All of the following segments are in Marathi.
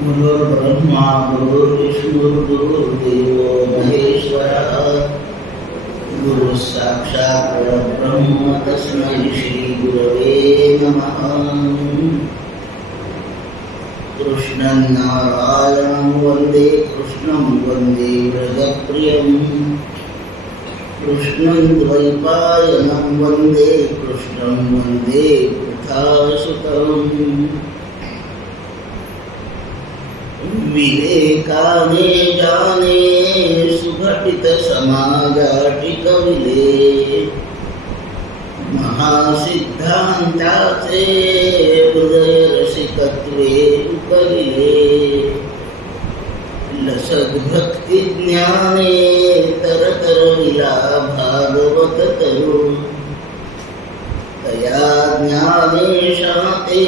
गुरुर्ब्रह्मा गुरुर्विष्णुर्गुरुर्देवो महेश्वरः गुरुः साक्षात् परब्रह्म तस्मै श्री गुरवे नमः। कृष्णं नारायणं वन्दे कृष्णं वन्दे व्रजप्रियं कृष्णं द्वैपायनं वन्दे कृष्णं वन्दे पृथासुतम्। विवेकाने जाने सुघटित समाजाटिक विले महासिद्धांताचे हृदय रसिकत्वे उपरिले लसद भक्ती ज्ञाने तरतरविला भागवत तरू तया ज्ञानेशाते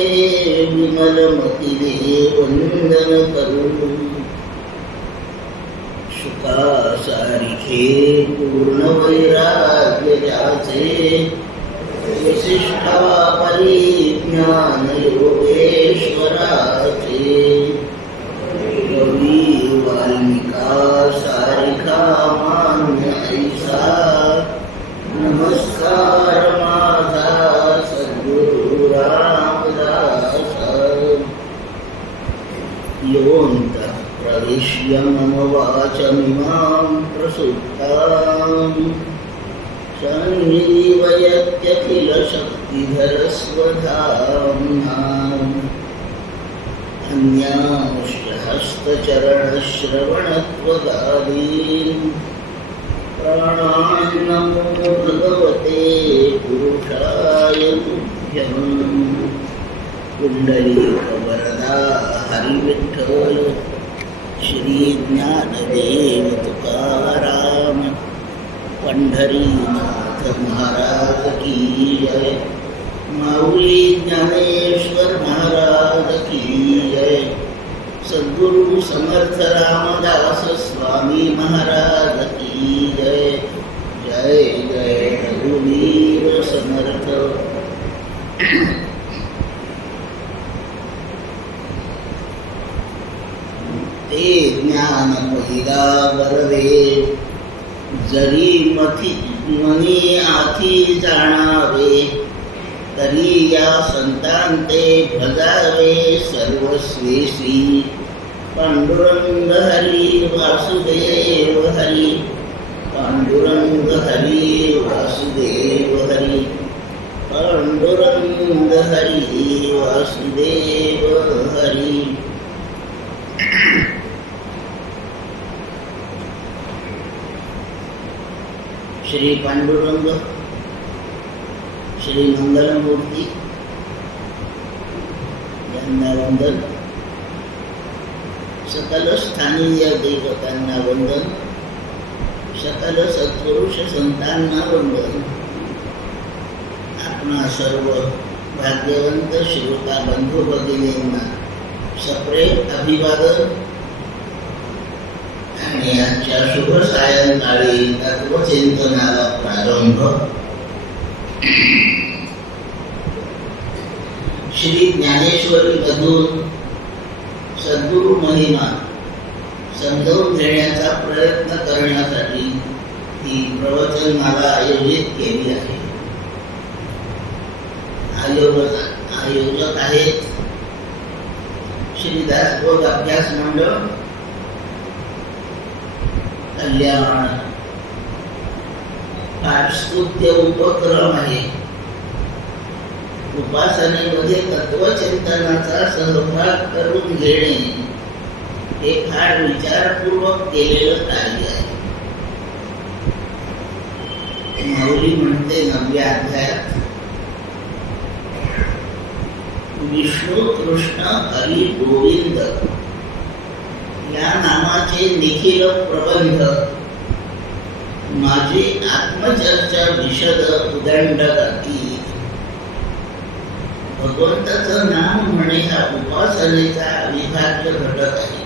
विमलमतिने वंदन करू शुकासारिखे पूर्ण वैराग्य ज्याचे विशिष्टा परिज्ञान योगेश्वराचे कवी वाल्मिका सारिखा मान्य ऐसा नमस्कार माझा सद्गुरु रामदास। योऽन्तः प्रविश्य मम वाचमिमां प्रसुप्तां सञ्जीवयत्यखिलशक्तिधरस्वधाम्नाम् अन्यांश्च हस्तचरणश्रवणत्वगादीन् प्राणान्नमो भगवते पुरुषाय तुभ्यम्। कुण्डलीकवरदा हरिविठ्ठल श्री ज्ञानदेव तुकाराम पंढरीनाथ महाराज की जय। माऊली ज्ञानेश्वर महाराज की जय। सद्गुरु समर्थ रामदास स्वामी महाराज की जय। जय जय रघुवीर समर्थ। ते ज्ञान पहिला बरवे जरी मनी आथी जाणावे तरी या संतांते भजावे सर्वस्वेसी पांडुरंग हरी वासुदेव हरी पांडुरंग हरी वासुदेव हरी पांडुरंग हरी वासुदेव हरी। श्री पांडुरंग श्री मंगलमूर्ती यांना वंदन। सकल स्थानीय देवतांना वंदन। सकल सत्पुरुष संतांना वंदन। आपणा सर्व भाग्यवंत श्रोता बंधू भगिनींना सप्रेम अभिवादन। आणि आजच्या शुभ सायंकाळी तत्वचिंतनाला प्रारंभ। श्री ज्ञानेश्वरी मधून सद्गुरु महिमा समजावून घेण्याचा प्रयत्न करण्यासाठी ही प्रवचनमाला आयोजित केली आहे। आयोजक आहेत श्री दासबोध अभ्यास मंडळ कल्याण। पाठस्तुत्य उपक्रम आहे। उपासनेमध्ये तत्वचिंतनाचा सहभाग करून घेणे हे फार विचारपूर्वक केलेलं कार्य आहे। माऊली म्हणते 9व्या अध्यायात विष्णू कृष्ण हरी गोविंद या नामाचे निखिल प्रबंध माझी आत्मचर्चा विशद उदंडगाती। भगवंताचं नाम म्हणे हा उपासनेचा अविभाज्य घटक आहे।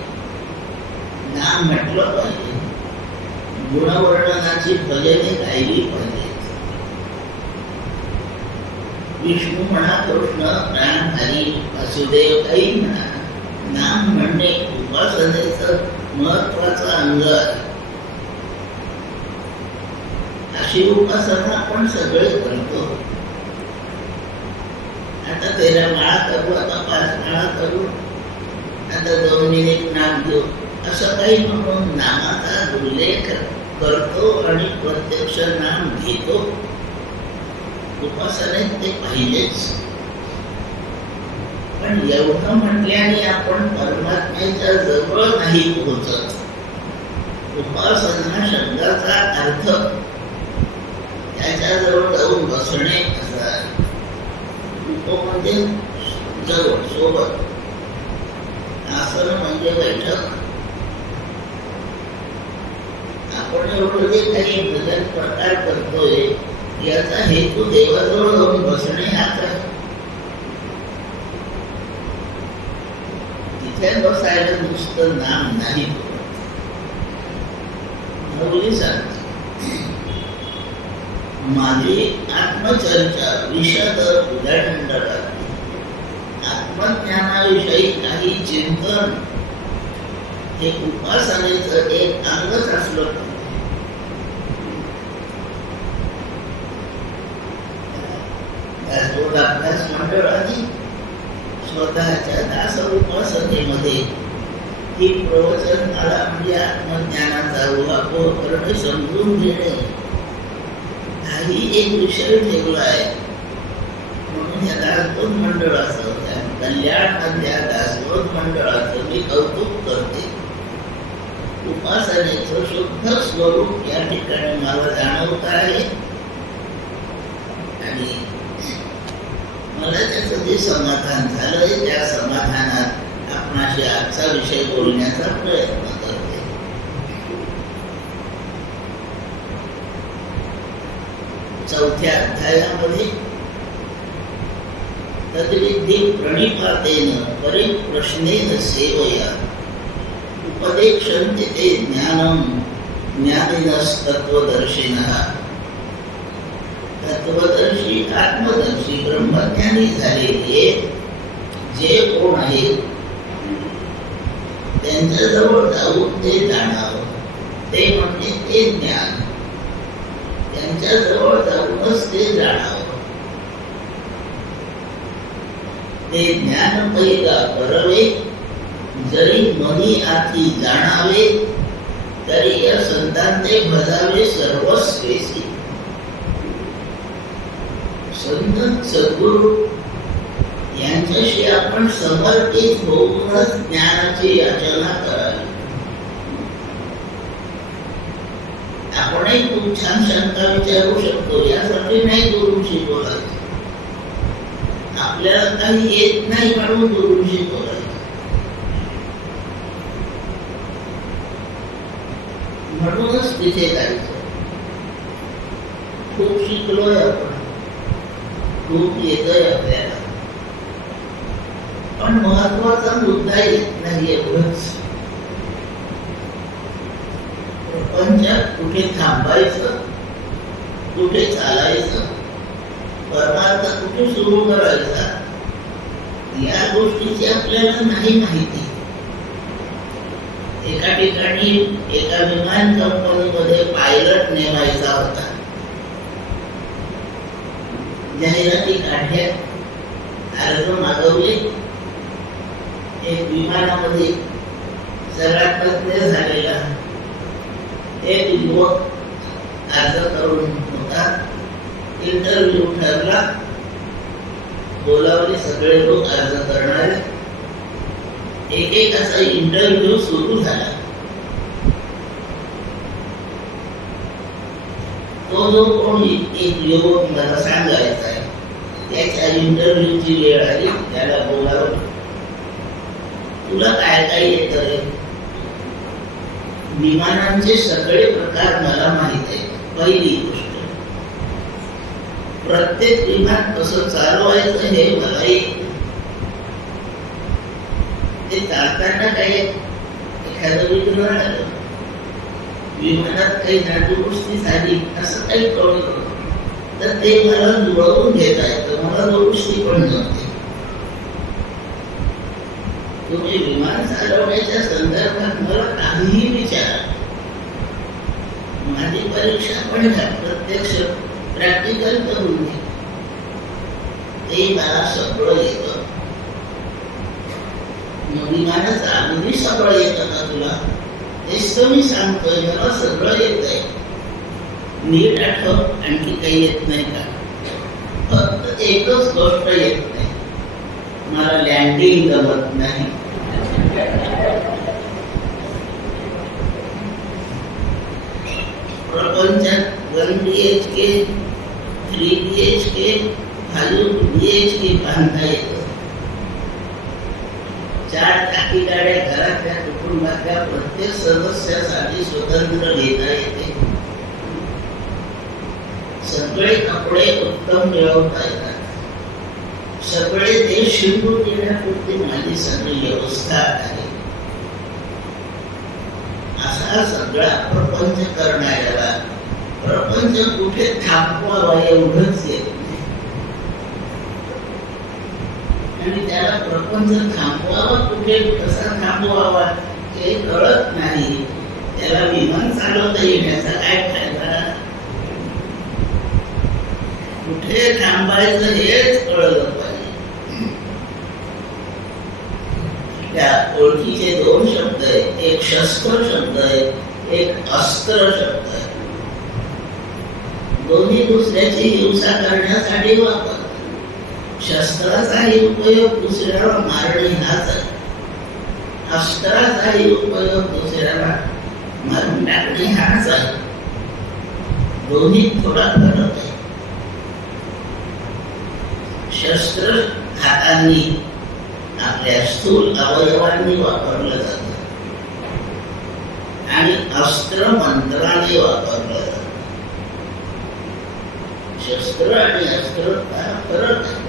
नाम म्हटलं पाहिजे, गुणवर्णनाची भजने गायली पाहिजेत। विष्णू म्हणा, कृष्ण, राम, हरी, वासुदेव काही म्हणा, नाम नाम म्हणणे उपासनेचं महत्वाचं अंग आहे. अशी उपासना आपण सगळे करतो. आता 13 माळा करू, आता 5 माळा करू, आता 2 मिनिट नाम घेऊ, असं काही म्हणून नामाचा उल्लेख करतो आणि प्रत्यक्ष नाम घेतो. उपासनेत ते पाहिजेच. पण एवढं म्हटल्याने आपण परमात्म्याच्या जवळ नाही पोहोचत. उपासना शब्दाचा अर्थ त्याच्याजवळ जाऊन बसणे असा आहे. म्हणजे जवळ, सोबत. आसन म्हणजे बैठक. आपण एवढं जे काही भजन प्रकार करतोय याचा हेतू देवाजवळ जाऊन बसणे हाच आहे. तिथे बसायला नुसतं नाम नाही. माऊली सांगतात, माझी आत्मचर्चा विशद उदंड करते. आत्मज्ञानाविषयी काही चिंतन हे उपासनेचं एक अंगच असलं पाहिजे. दासबोध अभ्यास मंडळाने स्वतःच्या दास उपासनेमध्ये ही प्रवचनमाला म्हणजे आत्मज्ञानाचा उहापोह करणे, समजून घेणे हाही एक विषय ठेवला आहे. म्हणून या दासबोध मंडळाचं, त्या कल्याण मधल्या दासबोध मंडळाचं मी कौतुक करते. उपासनेचं शुद्ध स्वरूप या ठिकाणी मला जाणवत आहे आणि मला त्याचं जे समाधान झालंय त्या समाधानात आपणाशी आजचा विषय बोलण्याचा प्रयत्न करते. चौथ्या अध्यायामध्ये तद्विधी प्रणिपातेन परिप्रश्नेन सेवया उपदेक्षन्ते ते ज्ञानम ज्ञानिनस्तत्वदर्शिनः. तत्वदर्शी, आत्मदर्शी, ब्रह्मज्ञानी झालेले जे कोण आहेत त्यांच्याजवळ जाऊन ते जाणावं, ते म्हणजे ते ज्ञान. त्यांच्याजवळ जाऊनच ते जाणावं. ते ज्ञान पैगा करवे, जरी मनी आती जाणावे, तरी या संतांचे भजावे सर्वस्वेसी. संत सद्गुरु यांच्याशी आपण समर्पित होऊनच ज्ञानाची याचना करावी. आपणही खूप छान शंका विचारू शकतो, यासाठी नाही गुरुशी बोलायचं. आपल्याला काही येत नाही म्हणून गुरुशी बोलायचं. म्हणूनच तिथे जायचं. खूप शिकलोय आपण, खूप येतोय आपल्याला, पण महत्वाचा मुद्दा येत नाही. एवढंच प्रपंचात कुठे थांबायचं, कुठे चालायचं, परमार्थ कुठे सुरू करायचा, या गोष्टीची आपल्याला नाही माहिती. एका ठिकाणी एका विमान कंपनीमध्ये पायलट नेमायचा होता. जाहिराती काढल्या, अर्ज मागवले. एक विमानामध्ये सर्वात तज्ञ झालेला एक युवक अर्ज करून होता. इंटरव्ह्यू ठरला. बोलावले सगळे लोक अर्ज करणारे. एक असा इंटरव्ह्यू सुरू झाला. तो जो कोणी एक युवक मला सांगायचा आहे, त्याच्या इंटरव्ह्यूची वेळ आली. त्याला बोलावलं, तुला काय काय येतं रे? विमानांचे सगळे प्रकार मला माहित आहे. पहिली गोष्ट, प्रत्येक विमान कसं चालवायचं हे मला येत. ते चालताना काय एखादं विघ्न आलं, विमानात काही नाटुगोष्टी झाली, असं काही कळलं तर ते मला जुळवून घेता येतं. मला दुरुस्ती पण नव्हती. तुम्ही विमान चालवण्याच्या संदर्भात मला काहीही विचारा, माझी परीक्षा पण घ्या, प्रत्यक्ष प्रॅक्टिकल करून घ्या, ते मला सगळं येतं. विमानाचं अगदी सगळं येतं का तुला? तेच तर मी सांगतोय, मला सगळं येतंय. नीट आठव, आणखी काही येत नाही का? फक्त एकच गोष्ट येत नाही, मला लँडिंग जमत नाही. प्रपंचात 1 BHK, 3 BHK, 5 BHK बांधता येतं. 4 चाकी गाड्या घरातल्या कुटुंबातल्या प्रत्येक सदस्यासाठी स्वतंत्र घेता येते. सगळे कपडे उत्तम मिळवता येतात. सगळे देश शिकून घेण्यापुरती माझी सगळी व्यवस्था आहे. असा सगळा प्रपंच करणाऱ्याला प्रपंच कुठे थांबवावा एवढंच येत नाही, आणि त्याला प्रपंच थांबवावा कुठे, कसा थांबवावा हे कळत नाही. त्याला विमान चालवता येण्याचा काय फायदा? कुठे थांबायचं हेच कळलं पाहिजे. त्या ओळखीचे 2 शब्द आहेत, एक शस्त्र शब्द आहे, एक अस्त्र शब्द आहे. दोन्ही दुसऱ्याची हिंसा करण्यासाठी वापरतात. शस्त्राचाही उपयोग दुसऱ्याला मारणे हाच आहे, अस्त्राचाही उपयोग दुसऱ्याला मारून टाकणे हाच आहे. दोन्ही थोडा फरक आहे. शस्त्र हातांनी, आपल्या स्थूल अवयवांनी वापरलं जातं, आणि अस्त्र मंत्राने वापरलं जातं. शस्त्र आणि अस्त्र हा फरक आहे.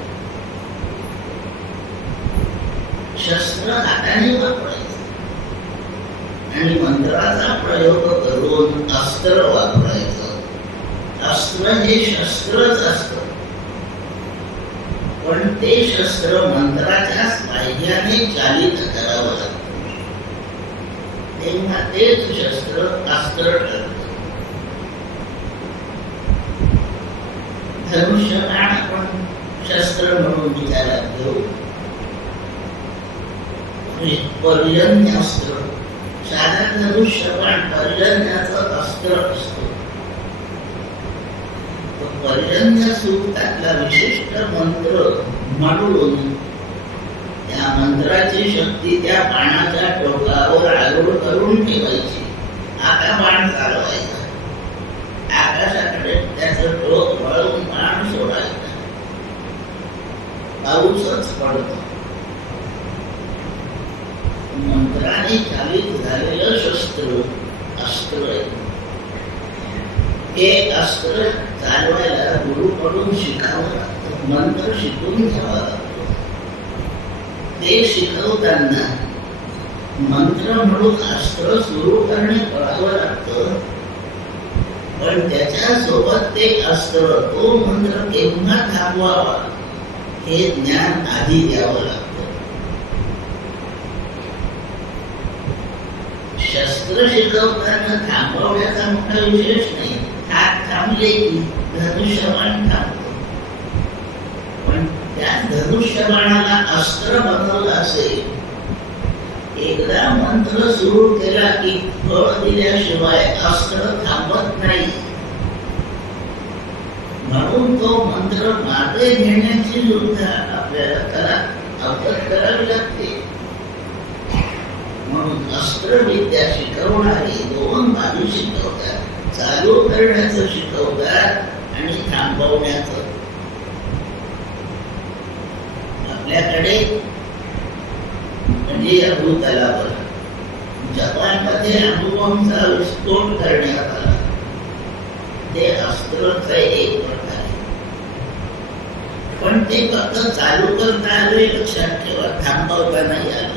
शस्त्र हाताने वापरायचं आणि मंत्राचा प्रयोग करून अस्त्र वापरायचं. अस्त्र हे शस्त्रच असतं, पण ते शस्त्र मंत्राच्या साहाय्याने चालित करावं लागतं, तेव्हा तेच शस्त्र अस्त्र ठरतं. धनुष्यबाण आपण शस्त्र म्हणून विचारात घेऊ. पर्जन्यास्त्र, साधा धनुष्यबाण पर्जन्याचं अस्त्र असतो. पर्जन्य सूक्तातला विशिष्ट मंत्र म्हणून त्या मंत्राची शक्ती त्या बाणाच्या टोकावर आरूढ करून ठेवायची. आता बाण चालवायचा, आकाशाकडे त्याचं टोक वळवून बाण सोडायचा. पाऊसच पडतो. मंत्राने चालित झालेलं शस्त्र अस्त्र आहे. हे अस्त्र चालवायला गुरुकडून शिकावं लागतं, मंत्र शिकून घ्यावा लागतो. ते शिकवताना मंत्र म्हणून अस्त्र सुरू करणे कळावं लागतं, पण त्याच्यासोबत ते अस्त्र, तो मंत्र केव्हा थांबवावा हे ज्ञान आधी द्यावं लागतं. शस्त्र शिकवताना थांबवण्याचा मोठा विशेष नाही. हात थांबले की धनुष्यबाण थांबतो, पण त्या धनुष्यबाणाला अस्त्र बनवलं असेल. एकदा मंत्र सुरू केला की फळ दिल्याशिवाय अस्त्र थांबत नाही. म्हणून तो मंत्र मागे घेण्याची सुद्धा आपल्याला त्याला अवगत करावी लागते. म्हणून अस्त्रविद्या शिकवणारी 2 बाजू शिकवतात, चालू करण्याचं शिकवतात आणि थांबवण्याचं. आपल्याकडे म्हणजे या भूतलावर जपानमध्ये अणुबॉम्बचा विस्फोट करण्यात आला. ते अस्त्राचा एक प्रकार आहे, पण ते फक्त चालू करता आले, लक्षात ठेवा, थांबवता नाही आलं.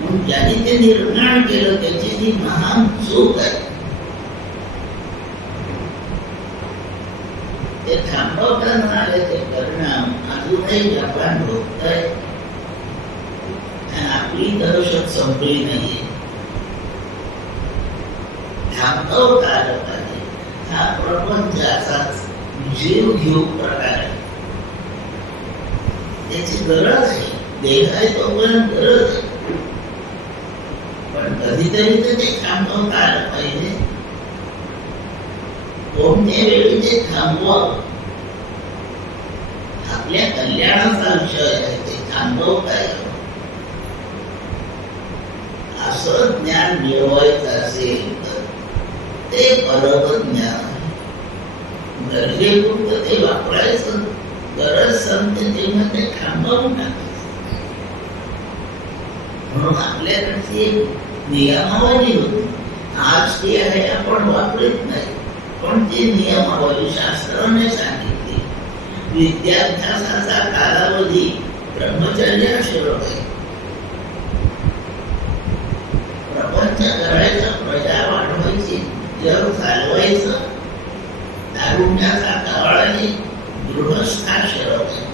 म्हणून ज्याने ते निर्माण केलं त्याची ती महान चूक आहे. ते थांबवता न आल्याचे परिणाम अजूनही जपान भोगत आहे. आपली दहशत संपली नाहीये. थांबवता आलं पाहिजे. हा प्रपंचाचाच जीव घेऊ प्रकार आहे. त्याची गरज आहे. देह आहे तोपर्यंत गरज आहे. पण कधीतरी तर ते थांबवता आलं पाहिजे. कोणत्या वेळी ते थांबवावं आपल्या कल्याणाचा विषय आहे. ते थांबवता यावं. असं ज्ञान मिळवायचं असेल तर ते परमज्ञान गरजेपुरतं ते वापरायचं. गरज संपते तेव्हा ते थांबवून टाकायचं. म्हणून आपल्याकडची एक नियमावली होती. आज ती आहे आपण वापरत नाही. पण ती नियमावली शास्त्राने सांगितली. विद्याभ्यासाचा कालावधी ब्रह्मचर्याशिवाय आहे. प्रपंच करायचा, प्रजा वाढवायची, जग चालवायचं. तारुण्याचा काळ आहे. गृहस्थाश्रम आहे.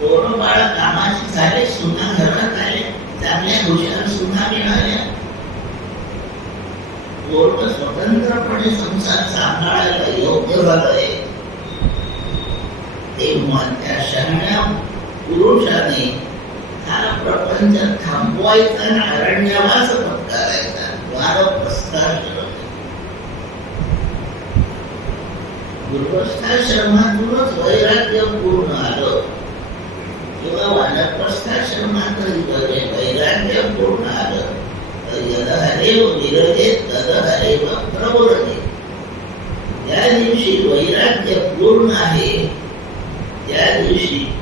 पोरं बाळ कामाची झाले, सुना घरात आले, चांगल्या हुशार सुना मिळाल्या. पोरं स्वतंत्रपणे संसार सांभाळायला योग्य झालंय. तेव्हा त्या शहाण्या पुरुषाने हा प्रपंच थांबवायचा आणि अरण्यवास पत्करायचा. वानप्रस्थाश्रम. गृहस्थाश्रमातूनच वैराग्य पूर्ण आलं किंवा वानप्रस्थाश्रमात वैराग्य पूर्ण आलं तर यदहरेव विरजेत तदहरेव प्रवृत्ते. ज्या दिवशी वैराग्य पूर्ण आहे त्या दिवशी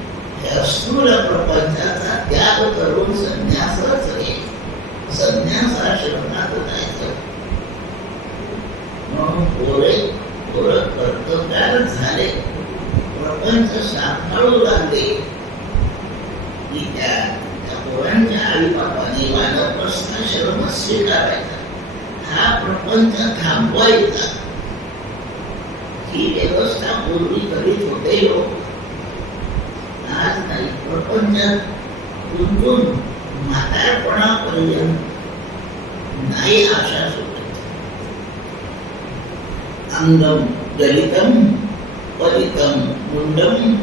या स्थूल प्रपंचाचा त्याग करून संन्यासच घ्यायचा. संन्यासाश्रमात जायचं. म्हणून पोरं कर्तव्यार झाले, प्रपंच सांभाळू लागले की त्या पोरांच्या आईबापाने वानप्रस्थाश्रम स्वीकारायचा. हा प्रपंच थांबवायचा. ही व्यवस्था पूर्वी करीत होते लोक. आज नाही. प्रपंचात गुंतून म्हातारपणापर्यंत नाही आशा सोडायची. अंगम गलितम पलितम मुंडम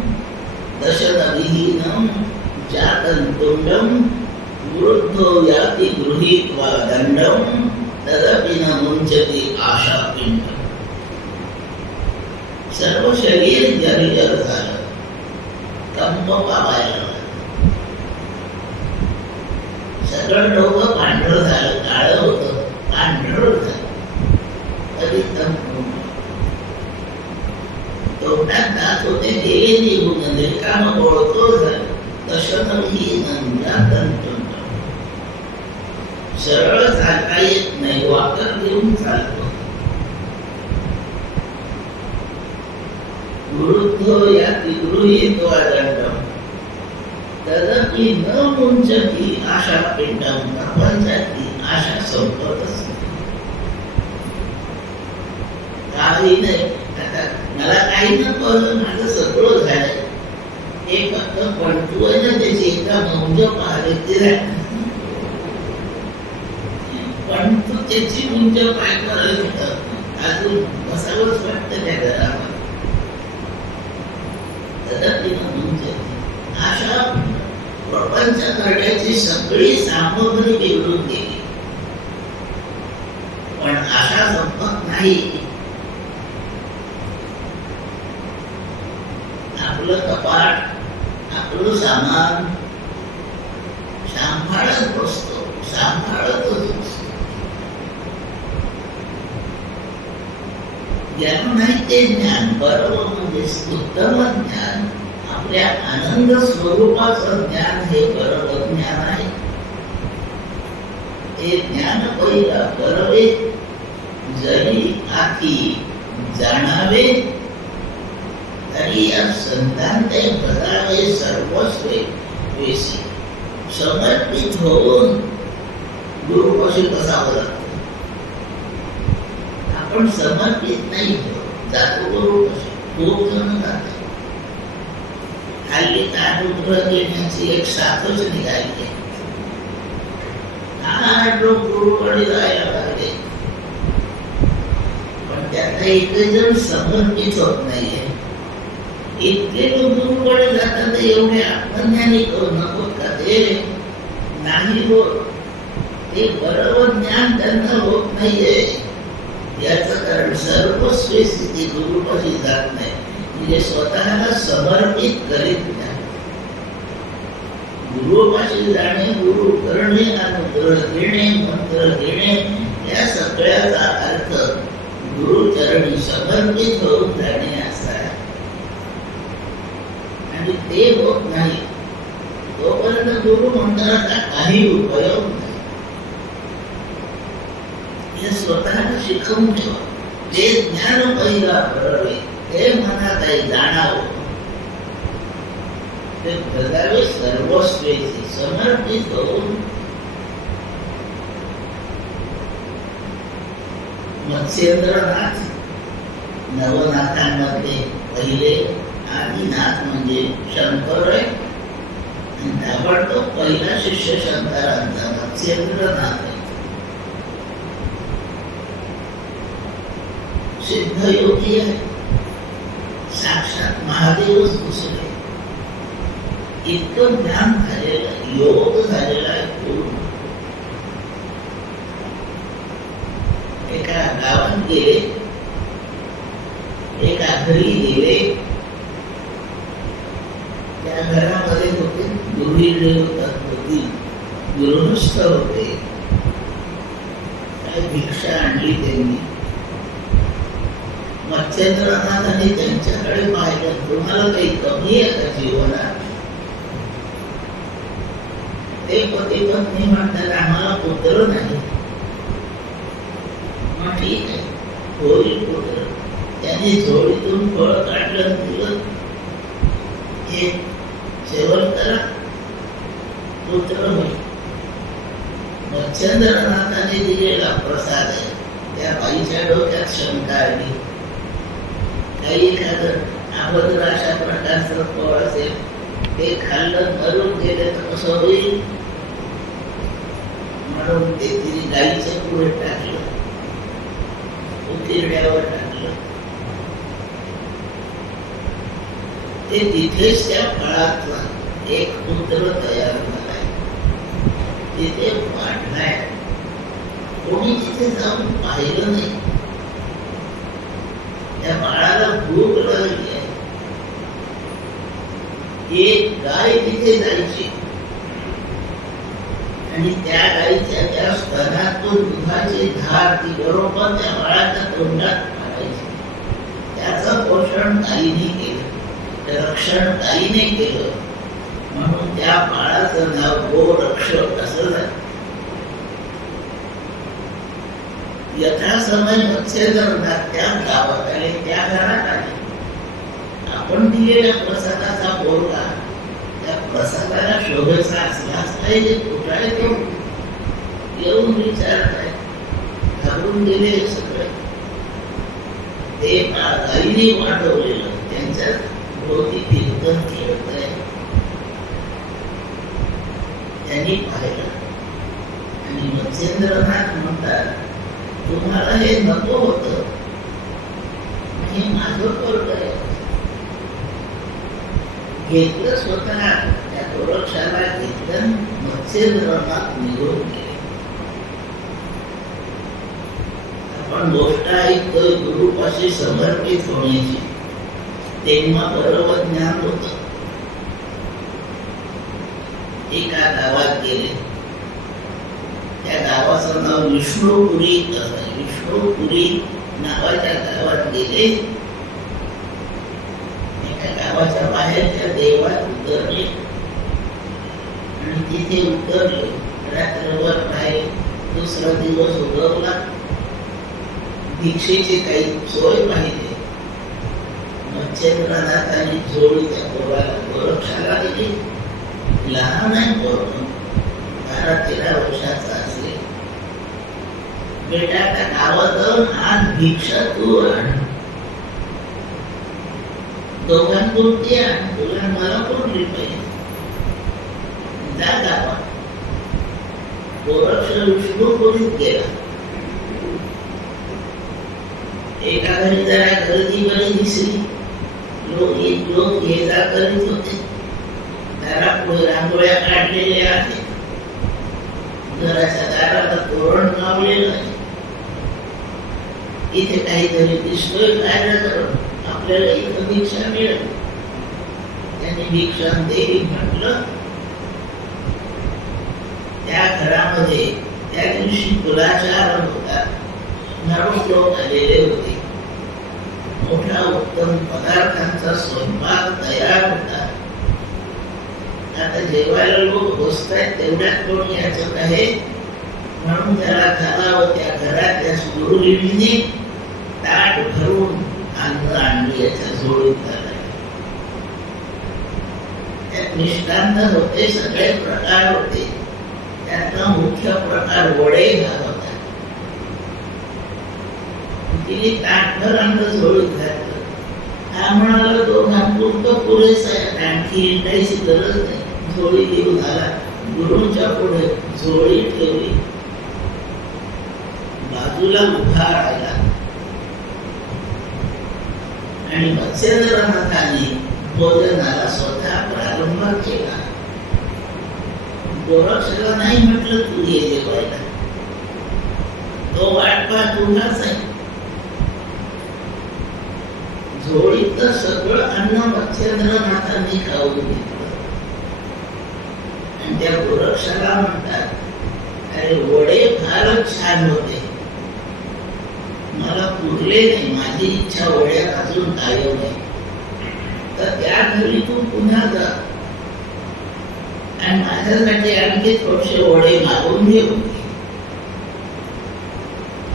दशनविहीनम जातं तुंडम वृद्धो याति गृहीत्वा दंडम तदपि न मुंचति आशापिंडम. सर्व शरीर जर्जर झालं. कंप पावायला सगळं डोकं पांढरं झालं. काळं होतं पांढरं झालं. पलितम तोंडात दात होते गेले निघून रिकामं बोळतो झालं. दशनविहीनम जातं तुंडम. सरळ चालता येत नाही. वाकर देऊन चालतो. वृद्धो याति गृहीत्वा दंडम तदपि न मुंचति आशापिंडम. प्रपंचाची आशा संपतच नाही. काही नाही. आता मला काही नको, माझं सगळं झालंय. हे फक्त पणतू आहे ना, त्याची एका मौज पाहावी ते पण तू त्याची मुंज पाय करत अजून बसावंच वाटतं त्या घरामध्ये. आशा प्रपंच करण्याची सगळी सामग्री बिघडून गेली. पण आशा संपत नाही. आपलं कपाट, आपलं सामान सांभाळत बसतो. सांभाळतच बसतो. ज्ञान नाही ते ज्ञान बरोबर म्हणजे उत्तम ज्ञान. आपल्या आनंद स्वरूपाचं ज्ञान हे बरोबर ज्ञान आहे. हे ज्ञान पहिला बरोबे जरी आती जाणावे तरी या संतांते बदलावे सर्वस्वे वेसी. समर्पित होऊन गुरुपाशी बसावं लागतं. आपण समर्पित नाही जातो गुरुपाशी. खूप जण जातात. हल्ली अनुग्रह देण्याची एक साथच निघाली आहे. लोक गुरुकडे जायला लागले, पण त्याला एकही जण समर्पित होत नाहीये. इतके लोक गुरुकडे जातात, एवढे आत्मज्ञानी नको का ते? नाही होत. ते बरोबर ज्ञान त्यांना होत नाहीये. याचं कारण सर्वस्वी स्थिती गुरुपाशी जात नाही, म्हणजे स्वतःला समर्पित करीत नाही. गुरुपाशी जाणे, गुरु करणे, अनुग्रह घेणे, मंत्र घेणे, या सगळ्याचा अर्थ गुरुचरणी समर्पित होऊन जाणे असा आहे. आणि ते होत नाही तोपर्यंत गुरु मंत्राचा काही उपयोग नाही. हे स्वतःला शिकवून ठेवा. जे ज्ञान पहिला बरोबर ते मनात आहे, जाणावं. ते बघावे सर्वस्वेची समर्पित होऊन. मत्स्येंद्रनाथ नवनाथांमध्ये पहिले आदिनाथ म्हणजे शंकर आहे. ताबडतोब पहिला शिष्य शंकरांचा मत्स्येंद्रनाथ आहे. सिद्ध योगी आहे, साक्षात महादेवच दुसरे. इतकं ज्ञान झालेलं, योग झालेला आहे पूर्ण. एका गावात गेले, एका घरी गेले. त्या घरामध्ये होते गृहिणी होती, गृहस्थ होते. काय भिक्षा आणली त्यांनी. मत्स्येंद्रनाथांनी त्यांच्याकडे पाहिलं, तुम्हाला काही कमी आहे का जीवनात? ते पती पत्नी म्हणतात, आम्हाला पुत्र नाही. मग ठीक आहे, होईल पुत्र. त्यांनी झोळीतून फळ काढलं, दिलं, हे सेवन करा, पुत्र होईल. मत्स्येंद्रनाथांनी दिलेला प्रसाद आहे. त्या बाईच्या डोक्यात शंका आली, काही एखादं अभद्र अशा प्रकारचं फळ असेल, ते खाल्लं मरून गेले तर कसं होईल? म्हणून ते तिने गाईच्या पुढे टाकलं, उकिरड्यावर टाकलं. ते तिथेच त्या फळातला एक पुत्र तयार झालाय, तिथे वाढलाय. कोणी तिथे जाऊन पाहिलं नाही. त्या बाळाला भूक लागली आहे. एक गाय तिथे जायची आणि त्या गायीच्या त्या स्तनातून दुधाची धार ती बरोबर त्या बाळाच्या तोंडात मारायची. त्याचं पोषण गायीने केलं, रक्षण गायीने केलं, म्हणून त्या बाळाचं नाव गोरक्षक असं झालं. यथासमय मत्स्येंद्रनाथ त्या गावात आले, त्या घरात आले. आपण दिलेल्या प्रसादाचा पोरगा त्या प्रसादाला शोभेचा असलाच पाहिजे. कुठं आहे तो? येऊन विचारत आहे. घाबरून गेले सगळे. ते गाईने वाढवलेलं त्यांच्या भोवती कीर्तन खेळत आहे. त्यांनी पाहिलं आणि मत्स्येंद्रनाथ म्हणतात, तुम्हाला हे नको होतं, हे माझं पोरग आहे. घेतलं स्वतः, त्या गोरक्षाला घेतलं. मत्स्येंद्रनाथ निघून गेले. आपण गोष्ट ऐकतोय गुरुपाशी समर्पित होण्याची. तेव्हा बरोबर ज्ञान होत. एका गावात गेले, त्या गावाचं नाव विष्णुपुरी असं आहे. विष्णुपुरी नावाच्या गावात गेले. एका गावाच्या बाहेरच्या देवात उतरले आणि तिथे उतरले. रात्रभर राहिले. दुसरा दिवस उगवला. भिक्षेची काही सोय पाहिजे. मत्स्येंद्रनाथांनी जोडी त्या पोराला गोरक्षाला दिली. लहान आहे पोरग, 12-13 वर्षाचा असेल. बेटा त्या गावात आज भिक्षा तू आण. दोघांपुरती आणि तुला मला कोणली पाहिजे जागा गोरक्ष विष्णुपुरीत गेला. एका घरी जरा गर्दी बरी दिसली. लोक ये जा करीत होते. दारापुढे रांगोळ्या काढलेल्या आहेत. घराच्या दाराला तोरण लावलेलं आहे. इथे काहीतरी दिसतोय काय करून आपल्याला इथं भिक्षा मिळेल. त्यांनी भिक्षा देवी म्हटलं. त्या घरामध्ये त्या दिवशी कुलाचार होता. नरू लोक आलेले होते. मोठा उत्तम पदार्थांचा स्वयंपाक तयार होता. आता जेवायला लोक बसतायत तेवढ्यात कोण याचं आहे म्हणून त्याला खाला. त्या घरातल्या सुरुलीने ताट भरून अन्न आणली याच्या जोडीत झाला. त्यात मिष्टान्न होते, सगळे प्रकार होते. त्यातला मुख्य प्रकार वडे घाल होता. तिने ताटभर अन्न जोडीत घातलं. हा म्हणाला दोघांपुरतं पुरेसं आहे, आणखी काहीची गरज नाही. झोळी घेऊन आला. गुरुंच्या पुढे झोळी ठेवली. बाजूला उभा राहिला आणि मत्स्येंद्रनाथाने भोजनाला स्वतः प्रारंभ केला. गोरक्षला नाही म्हटलं तू ये जेवायला. तो वाट पाहत उभाच आहे. झोळीतलं सगळं अन्न मत्स्येंद्रनाथांनी खाऊन घेतलं. आणि त्या गोरक्षाला म्हणतात, अरे वडे फारच छान होते, मला पुरले नाही, माझी इच्छा वड्यात अजून कायम आहे. तर त्या घरी तू पुन्हा जा आणि माझ्यासाठी आणखी थोडेसे वडे मागून घेऊन घे.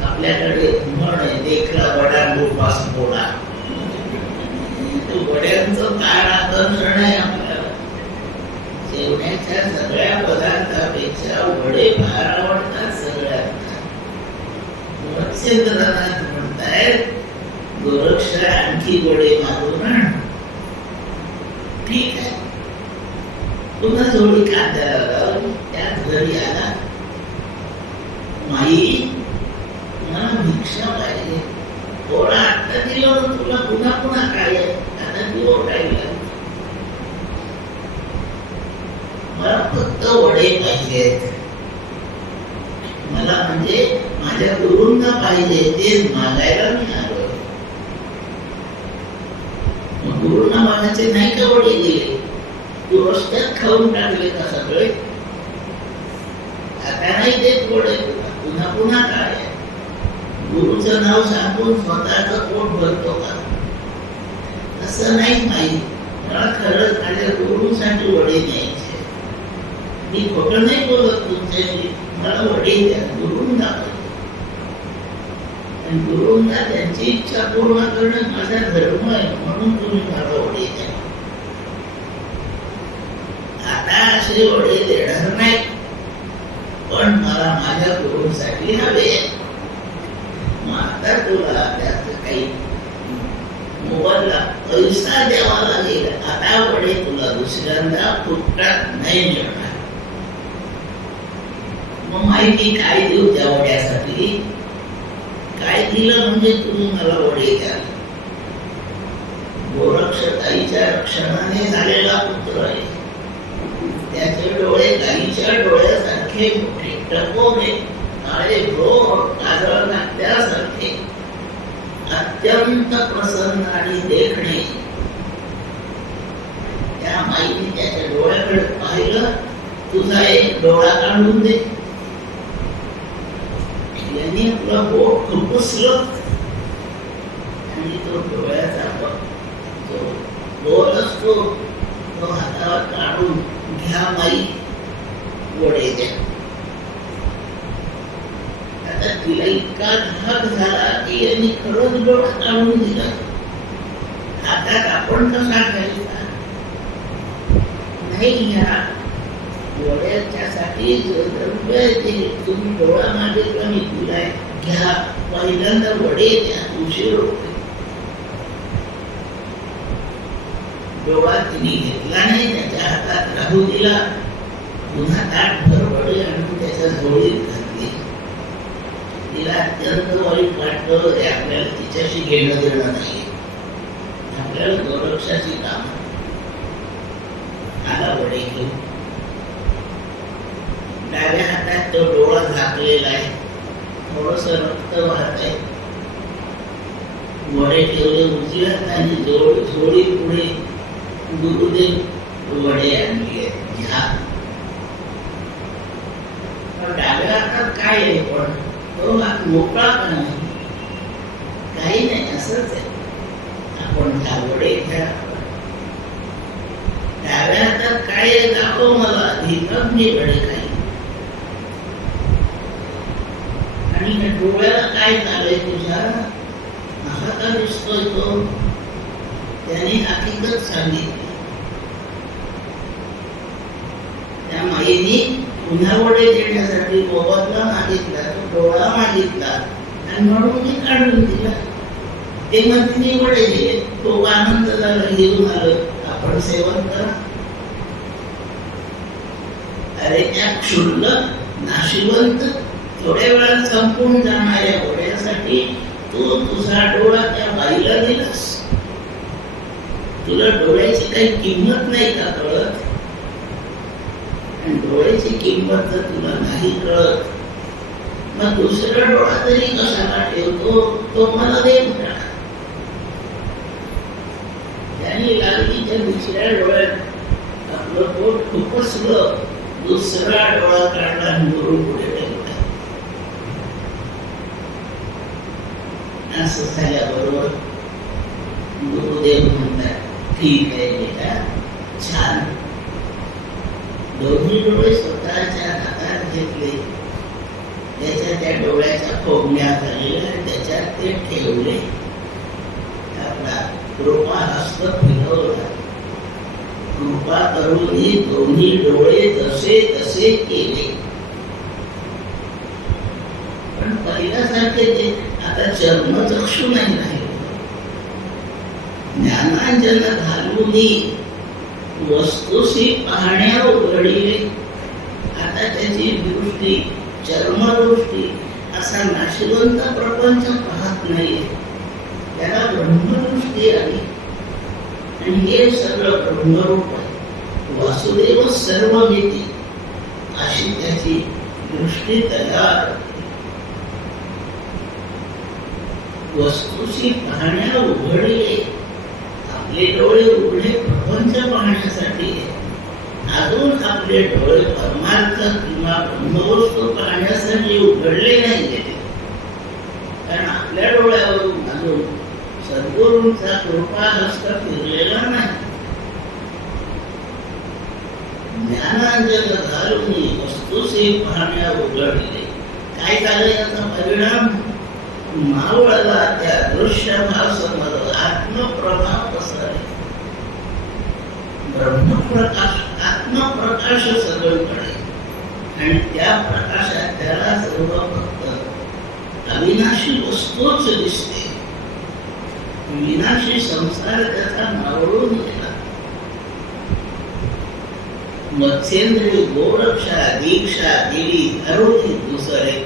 आपल्याकडे म्हण आहे, देखला वडा गोपास पोळा. वड्यांचं फार आकर्षण आहे आपल्याला. जेवण्याच्या सगळ्या पदार्थापेक्षा वडे फार आवडतात सगळ्यांना. मत्स्येंद्रनाथ म्हणतायत, गोरक्ष आणखी वडे मागून आण. ठीक आहे. पुन्हा जोडी कांद्याला लावली. त्यात घरी आला. माई मला भिक्षा पाहिजे. थोडा आत्ता दिलं तुला, पुन्हा पुन्हा काय आहे, आता ती ओरडायला. मला फक्त वडे पाहिजेत. मला म्हणजे माझ्या गुरूंना पाहिजे ते मागायला मी आलो. गुरूंना मागायचे नाही का वडे दिले? तू रस्त्यात खाऊन टाकले का सगळे? आता नाही देत वडे तुला, पुन्हा पुन्हा काय? गुरुचं नाव सांगून स्वतःचं पोट भरतो का? असं नाही माहीत. मला खरंच माझ्या गुरूंसाठी वडे न्यायचे. मी खोटं नाही बोलत तुमच्याशी. मला वडे द्या. गुरूंना आणि गुरूंना त्यांची इच्छा पूर्ण करणं माझा धर्म आहे, म्हणून तुम्ही मला वडे द्या. आता असे वडे देणार नाही, पण मला माझ्या गुरूंसाठी हवे. आता तुला त्याचं काही मोबाईलला पैसा द्यावा लागेल. आता वडे तुला दुसऱ्यांदा फुकटात नाही मिळणार. मग माहिती काय देऊ त्या वड्यासाठी? काय दिलं म्हणजे तुम्ही मला वडे द्याल? गोरक्ष गाईच्या रक्षणाने झालेला पुत्र आहे. त्याचे डोळे गाईच्या डोळ्यासारखे मोठे, टपोरे, काळे भोर, काजळ नाट्यासारखे, अत्यंत प्रसन्न आणि देखणे. त्या माईने त्याच्या डोळ्याकडे पाहिलं. तुझा एक डोळा काढून दे. यांनी आपलं बोट खुपसलं आणि तो डोळ्याचा जो बोल असतो तो हातावर काढून, घ्या माई, वडे द्या. आता तिला इतका धाक झाला की यांनी खरंच डोळा काढून दिला. हातात आपण कसा घ्यायचा? नाही, ह्या वड्याच्यासाठी द्रव्य ते तुम्ही डोळा मागितला मी दिलाय, घ्या, पहिल्यांदा वडे द्या, उशीर होते. डोळा तिने घेतला नाही, त्याच्या हातात राहू दिला. पुन्हा ताट भरभडी आणून त्याच्या झोळीत घातली. तिला अत्यंत वाईट वाटलं, आपल्याला तिच्याशी घेणं देणं नाही, आपल्याला गोरक्षाची काम. आला वडे घेऊन, डाव्या हातात तो डोळा झाकलेला आहे, थोडस रक्त वाहत आहे. वडे ठेवले उजव्या हाताने, जोडी पुढे गुरुदेव वडे आणली आहे, घ्या. डाव्या हातात काय आहे, पण तो हात मोकळा पण नाही, काही नाही, असंच आहे. आपण घ्या वडे घ्या. डाव्या हातात काय आहे दाखव मला, घेतात मी वडे काही. आणि डोळ्याला काय झालंय तुझ्या, असा का दिसतोय तो? त्याने हकीकत सांगितली. त्या माईने पुन्हा वडे देण्यासाठी मोबदला मागितला, तो डोळा मागितला आणि म्हणून मी काढून दिला. ते मंत्री वडे दिले, तो आनंद झाला, घेऊन आलो, आपण सेवन करा. अरे त्या क्षुल्लक नाशिवंत थोड्या वेळात संपून जाणाऱ्या वड्यासाठी तू तुझा डोळा त्या बाईला दिलास. तुला डोळ्याची काही किंमत नाही का कळत? आणि डोळ्याची किंमत जर तुला नाही कळत, मग दुसरा डोळा तरी कशाला ठेवतो, तो मला दे म्हणा. त्याने लागलीच्या दुसऱ्या डोळ्यात आपलं पोट खुपसलं, दुसरा डोळा काढला आणि गुरु पुढे ठेवला. असं झाल्याबरोबर गुरुदेव म्हणतात, ठीक आहे बेटा, छान. दोन्ही डोळे स्वतःच्या हातात घेतले, त्याच्या त्या डोळ्याच्या फोडण्या झालेल्या, त्याच्यात ते ठेवले. आपला कृपा हस्त फिरवला. कृपा करून दोन्ही डोळे जसे तसे केले. पण पहिल्यासारखे ते आता चर्मचक्षु नाही राहिले. ज्ञानांजन घालून वस्तूशी पाहण्या उघडले. आता त्याची दृष्टी चर्मदृष्टी असा नाशिवंत प्रपंच पाहत नाहीये, त्याला ब्रह्मदृष्टी आली. आणि हे सगळं ब्रह्मरूप आहे, वासुदेव सर्वमिती, अशी त्याची दृष्टी तयार. वस्तूशी पाहण्या उघडले. आपले डोळे उघडे प्रपंच पाहण्यासाठी, अजून आपले डोळे परमार्थ किंवा ब्रह्मवस्तू पाहण्यासाठी उघडले नाही गेले. कारण आपल्या डोळ्यावरून अजून सद्गुरूंचा कृपा हस्त फिरलेला नाही. ज्ञानांजन घालून वस्तूशी पाहण्या उघडले. काय झालं याचा परिणाम? मावळला त्या दृश्यभासमर आत्मप्रभा पसरले. ब्रह्मप्रकाश, आत्मप्रकाश सगळीकडे. आणि त्या प्रकाशात त्याला सर्व फक्त अविनाशी वस्तूच दिसते. विनाशी संसार त्याचा मावळून गेला. मत्स्येंद्रिय गोरक्षा दीक्षा दिली धरुणी दुसरे.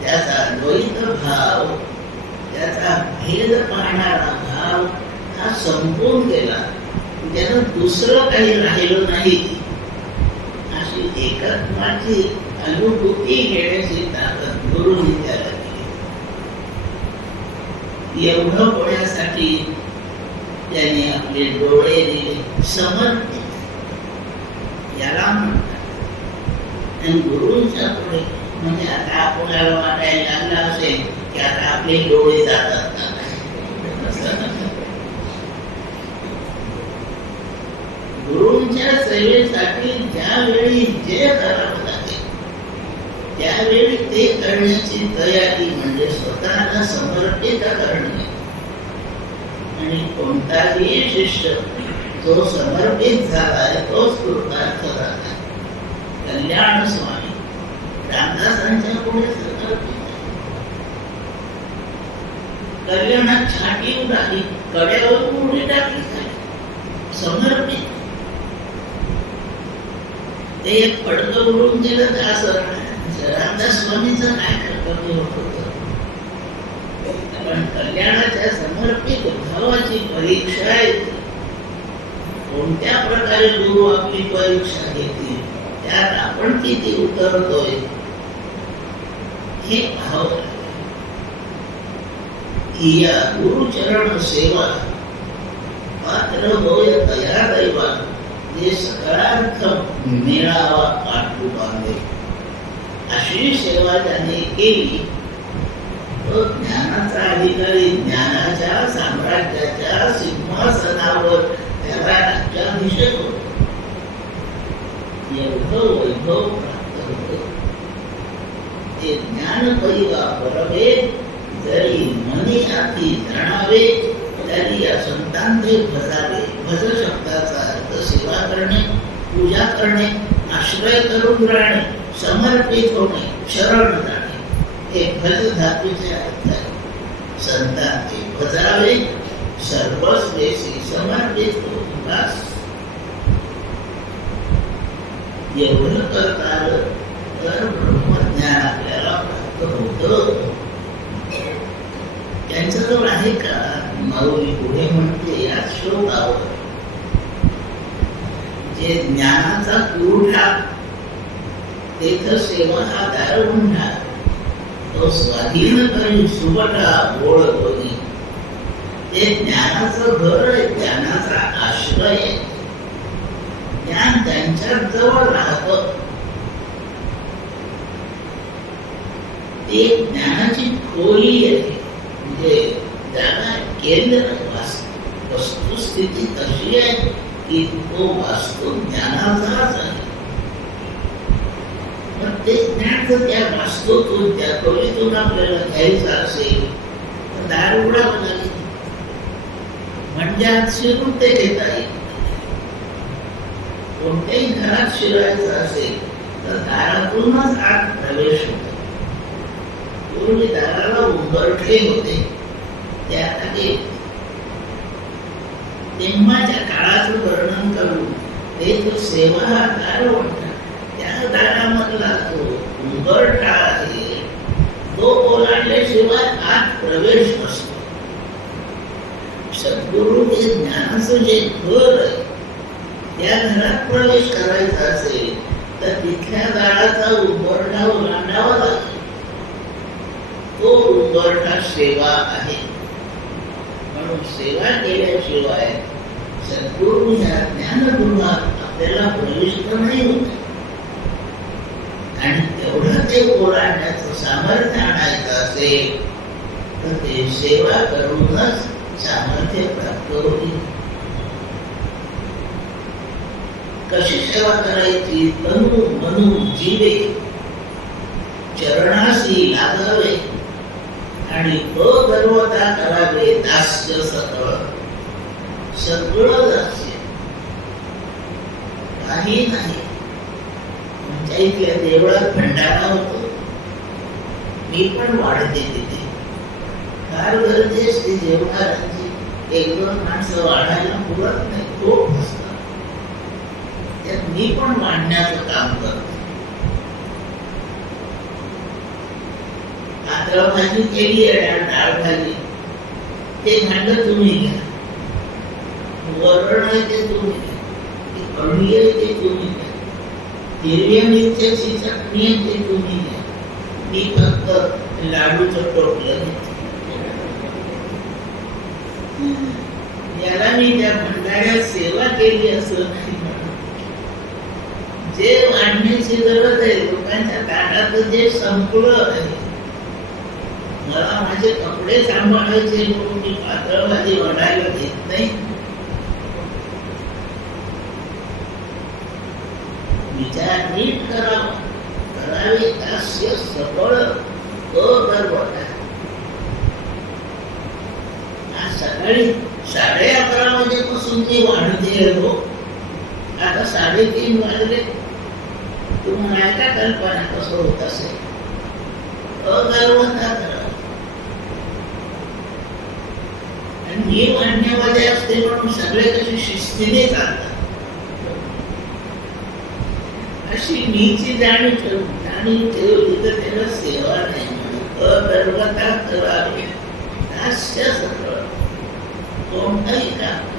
त्याचा द्वैत भाव, त्याचा भेद पाहणारा भाव हा संपून गेला. त्यानं दुसरं काही राहिलं नाही. अशी एकत्वाची अनुभूती घेण्याची ताकद गुरुनी त्याला दिली. एवढं होण्यासाठी त्याने आपले डोळे दिले, समर्पित याला म्हणतात. आणि गुरुंच्या पुढे म्हणजे आता आपल्याला वाटायला लागला असेल की आता आपले डोळे जातात ना, गुरुंच्या सेवेसाठी ज्यावेळी जे करावं लागेल त्यावेळी ते करण्याची तयारी म्हणजे स्वतःला समर्पित करणे. आणि कोणताही शिष्य जो समर्पित झालाय तोच कृतार्थ झाला. कल्याण स्वामी रामदासांच्या पुढे समर्पित. कल्याणात छाटी उडाली, कड्यावर उडी टाकली, समर्पित. ते एक फडकं उडून दिलं तर असं रामदास स्वामींचं काय कर्तव्य होतं. पण कल्याणाच्या समर्पित भावाची परीक्षा आहे. कोणत्या प्रकारे गुरु आपली परीक्षा घेतील, त्यात आपण किती उतरतोय हे भाव. या गुरुचरण सेवा पात्र होय तया दैवा, जे सकारार्थ मिळावा पाठुपांगे. अशी सेवा त्याने केली तो ज्ञानाचा अधिकारी, ज्ञानाच्या साम्राज्याच्या सिंहासनावर त्याला राज्याभिषेक होतो. एवढं वैभव प्राप्त होतं. ते ज्ञान परिवा परवे, जरी मनी आती जाणावे, तरी या संतांचे भजावे. भज शब्दाचा अर्थ सेवा करणे, पूजा करणे, आश्रय करून राहणे, समर्पित होणे, शरण जाणे, हे भज धातूचे अर्थ आहे. संतांचे भजावे, सर्वस्वेशी समर्पित होतास. एवढं करता आलं तर ब्रह्मज्ञान आपल्याला प्राप्त होतं. त्यांच्याजवळ आहे का? माऊली पुढे म्हणते या श्लोकावर, जे ज्ञानाचा पुरवठा तेथ सेवा हा दारुंढा, तो स्वाधीन करी सुबटा बोळ दोन्ही. ते ज्ञानाचं घर आहे, ज्ञानाचा आश्रय आहे. ज्ञान त्यांच्या जवळ राहतं. ती ज्ञानाची खोली आहे, म्हणजे जागा केंद्र. वस्तुस्थिती तशी आहे की तो वास्तू ज्ञानाचाच आहे. पण ते ज्ञान जर त्या वास्तूतून, त्या खोलीतून आपल्याला घ्यायचं असेल तर दार उघडावं लागेल. म्हणजे आत शिरून ते घेता येईल. कोणत्याही घरात शिरायचं असेल तर दारातूनच आत प्रवेश होतो. पूर्वी दाराला उंबरठे होते, त्या आधी तेव्हाच्या काळाचं वर्णन करून ते तो सेवा हा दार म्हणतात. त्या दारामधला तो उंबरठा आहे, तो ओलांडल्याशिवाय आत प्रवेश नसतो. सद्गुरु हे ज्ञानाचं जे घर आहे, त्या घरात प्रवेश करायचा असेल तर तिथल्या दाराचा उंबरठा ओलांडावा लागेल. तो उंबरठा सेवा आहे. म्हणून सेवा केल्याशिवाय सद्गुरु या ज्ञानगृहात आपल्याला प्रविष्ट नाही होत. आणि तेवढं ते ओलांडण्याचं सामर्थ्य आणायचं असेल तर ते सेवा करूनच सामर्थ्य प्राप्त होईल. कशी सेवा करायची? तनु मनु जीवे चरणाशी लागावे आणि अगर्वता करावे. दास्य सकळ, सगळं दास्य, काही नाही. आमच्या इथल्या देवळात भंडारा होतो, मी पण वाढते तिथे. फार गर्दी असते जेवणाची. एक दोन माणसं वाढायला पुरत नाही, खूप असतात. त्यात मी पण वाढण्याचं काम करतो. पातळ भाजी केली आहे, डाळ भाजी, ते भांड तुम्ही घ्या. वरण आहे ते तुम्ही घ्या, ती कढी आहे ते तुम्ही घ्या, हिरव्या मिरच्याची चटणी आहे ते तुम्ही घ्या. मी फक्त लाडूचं टोपलं घेते. याला मी त्या भंडाऱ्यात सेवा केली असं नाही. जे वाढण्याची गरज आहे, लोकांच्या ताटात जे संपलं आहे, मला माझे कपडे सांभाळायचे म्हणून मी पातळ भाजी वाढायला घेत नाही. विचार नीट करावा, करावे दास्य सफळ अगर्वता. आज सकाळी 11:30 वाजेपासून ती वाढते हो, आता 3:30 वाजले. तुम्हाला काय कल्पना कसं होत असेल? अगर्वता करा. आणि मी मान्यमध्ये असते म्हणून सगळे कसे शिस्तीने चालतात. अशी मीची जाणीव ठेवली तर त्याला सेवा नाही म्हणत. अगर्वता करावी दास्य सकळ. कोणताही काम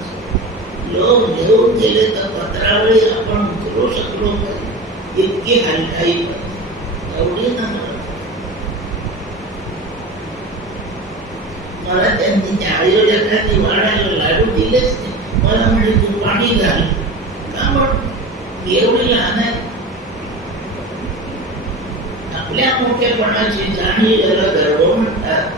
लोक घेऊन गेले तर पत्रावळी आपण उतरू शकलो पाहिजे इतकी हलकाई एवढी ना. मला त्यांनी त्या आयोजकांनी वाढायला लाडू दिलेच नाही. मला म्हणजे तू पाणी घाल का म्हणून एवढी लहान आहे. आपल्या मोठेपणाची जाणीव याला गर्व म्हणतात.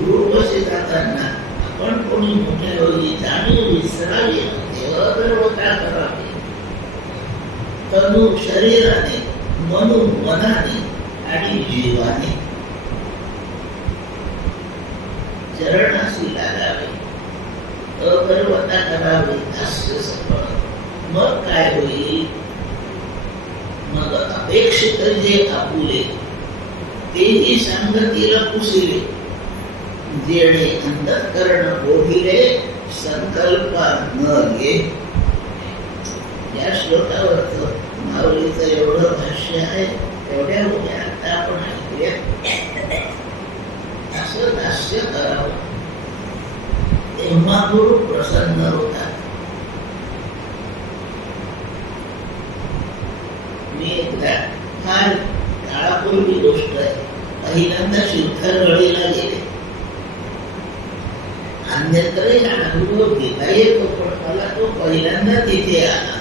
गुरुपाशी जाताना आपण कोणी मोठे होई जाणीव विसरावी तेव्हा गर्व का करावे. तनु शरीराने मनु मनाने आणि जीवाने चरणाशी लागावे. अगर्वता करावी दास्य सकळ. मग काय होईल. मग अपेक्षित जे आपुले तेही सांगतीला पुसिले. जेणे अंतःकरण बोधिले संकल्पा न घे. या श्लोकावरचं माऊलीचं एवढं भाष्य आहे. एवढ्या गोष्टी आता आपण ऐकूया. असं दास्य करावं तेव्हा गुरु प्रसन्न होतात. मी एकदा फार काळापूर्वी गोष्ट आहे. पहिल्यांदा शिवथरगडीला गेले. अन्यत्रही हा अनुभव घेता येतो पण मला तो पहिल्यांदा तिथे आला.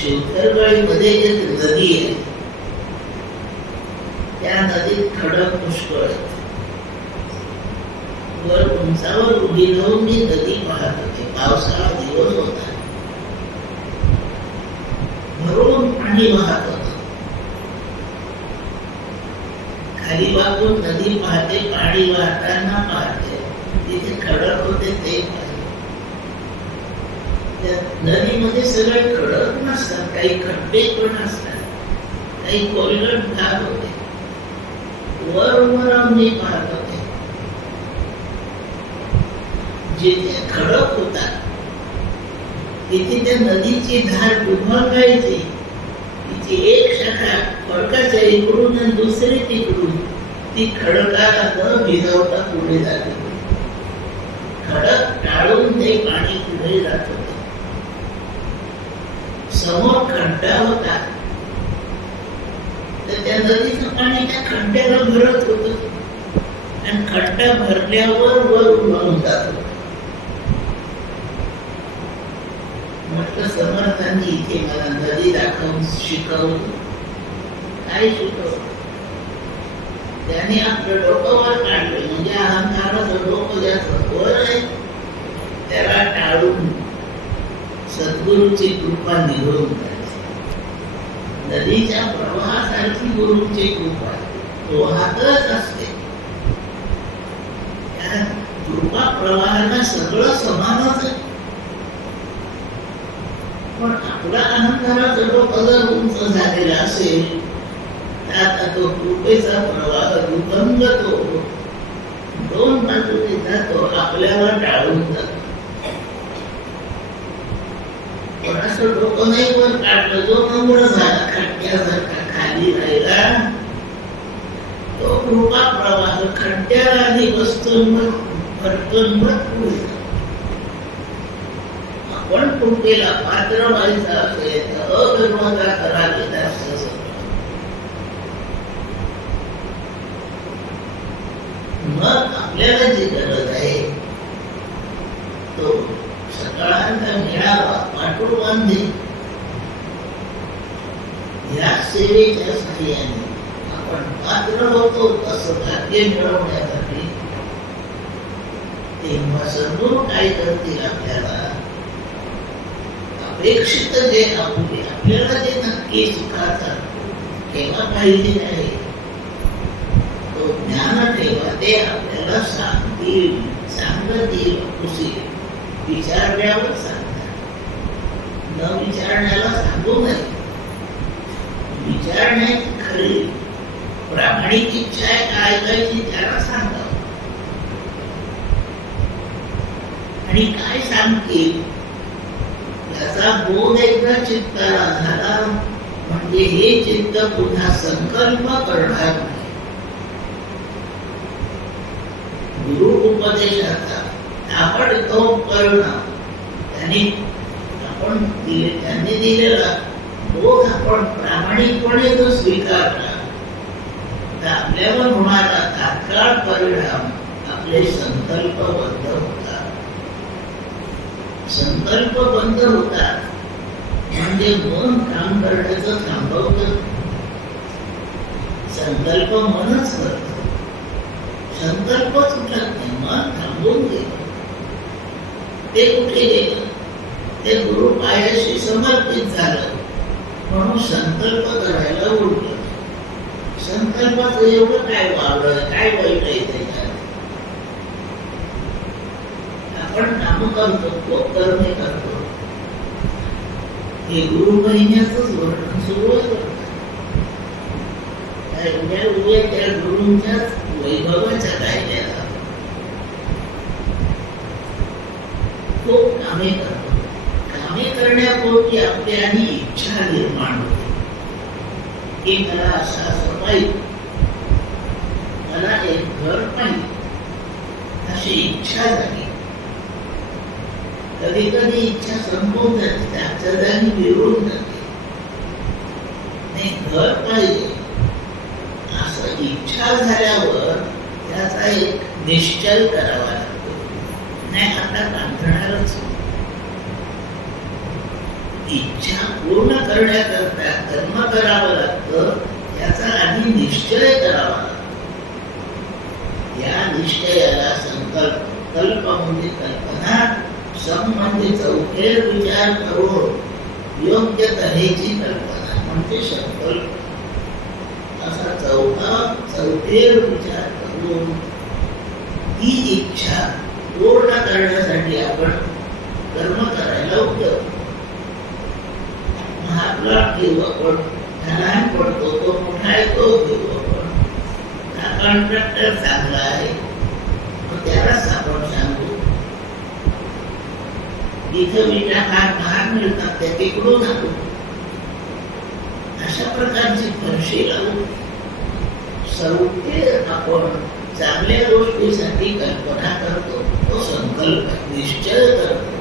शिवथरगडीमध्ये एक नदी आहे. त्या नदीत खडक पुष्कळ आहेत. वर उंचावर उभी राहून मी नदी पाहत होते. पावसाळा दिवस होता. भरून पाणी वाहत होत. खाली बाजून नदी पाहते. पाणी वाहताना पाहते. तिथे खडक होते ते पाहिले. त्या नदीमध्ये सगळे खडक नसतात. काही खड्डे पण असतात. काही कोलगट भाग होते. वर मी पाहत होते. जिथे खडक होता तिथे त्या नदीची धार डुबवायची. तिची एक शाखा खडकाच्या इकडून आणि दुसरी तिकडून ती खडकाला न भिजवता पुढे जाते. खडक टाळून ते पाणी पुढे जात होते. समोर खड्डा होता तर त्या नदीचं पाणी त्या खड्ड्याला भरत होत आणि खड्डा भरल्यावर वर उडून जात होत. म्हटलं समर्थांनी इथे मला नदी दाखवून शिकवलं. काय शिकवलं. त्याने आपलं डोकं वर काढलं. म्हणजे अहंकाराचं डोकं ज्याचं वर आहे त्याला टाळून सद्गुरूची कृपा निघून जाते. नदीच्या प्रवाहासारखी गुरूची कृपा वाहतच असते. त्या कृपा प्रवाहाला सगळं समानच आहे. पण आपला अहंकाराचा डोकं जर उंच झालेला असेल तर आता तो कृपेचा प्रवाह दुभंगतो. दोन बाजूने जातो. आपल्याला टाळून जातो. पण असं डोकं नाही वर काढलं. जो नम्र झाला खड्ड्यासारखा खाली राहिला तो कृपा प्रवाह खड्ड्याला आधी बसतो भरतो पुढे. आपण कृपेला पात्र व्हायचं असेल तर अगर्वता करावी दास्य सकळ. मग आपल्याला जी गरज आहे तो सकाळांचा मिळावा पाठवून बांधे. या सेवेच्या साह्याने आपण पात्र होतो तसं भाग्य मिळवण्यासाठी. तेव्हा सद्गुरू काय करतील आपल्याला. अपेक्षित जे आपुले आपल्याला जे नक्की सुखाचा ठेवा पाहिजे आहे तो ज्ञान ठेवा. ते आपल्याला सांगतील सांगतील पुसील. विचारण्यावर सांगतात. न विचारण्याला सांगू नये. विचारण्याची खरी प्रामाणिक इच्छा आहे का ऐकायची त्याला सांगावं. आणि काय सांगतील याचा बोध एकदा चित्ताला झाला म्हणजे हे चित्त पुन्हा संकल्प करणार नाही. गुरु उपदेशाचा ताबडतोब परिणाम त्यांनी दिलेला बोध आपण प्रामाणिकपणे जो स्वीकारला तर आपल्यावर होणारा तात्काळ परिणाम आपले संकल्प बंद होतात. संकल्प बंद होतात म्हणजे मन काम करण्याचं थांबवतं. संकल्प मनच करत, संकल्पच उठत नाही, मन थांबून गेलं. ते कुठे गेलं? ते गुरु पायाशी समर्पित झालं म्हणून संकल्प करायला उरलं. संकल्पाचं एवढं काय वावलं, काय वाईट आहे त्याच्यात? आपण काम करतो, खूप कर्मे करतो. हे गुरु महिन्याचंच वर्णन सुरू आहे. उद्या त्या गुरूंच्याच वैभवाच्या कायद्याला खूप कामे करतो. कामे करण्यापूर्वी आपली आणि इच्छा निर्माण होते की मला असं पाहिजे, मला एक घर पाहिजे, अशी इच्छा झाली. कधी कधी इच्छा संपून जाते, त्याच्या जागी विरून जाते. नाही, घर पाहिजे असं इच्छा झाल्यावर त्याचा एक निश्चय करावा लागतो. नाही, आता बांधणारच. इच्छा पूर्ण करण्याकरता कर्म करावं लागतं, त्याचा आधी निश्चय करावा लागतो. या निश्चयाला संकल्प, कल्प म्हणजे कल्पना, सम म्हणजे चौफेर विचार करून योग्य तऱ्हेची कल्पना म्हणजे संकल्प. असा चौफेर विचार करून ही इच्छा पूर्ण करण्यासाठी आपण कर्म करायला उद्योग. आपला घेऊ आपण, लहान पडतो तो मोठा आहे तो घेऊ आपण. कॉन्ट्रॅक्टर चांगला आहे मग त्यालाच आपण सांगू. इथं विटा महाग मिळतात त्या तिकडून आणू. अशा प्रकारची फरशी लावून सौख्य आपण चांगल्या गोष्टीसाठी कल्पना करतो, तो संकल्प निश्चय करतो.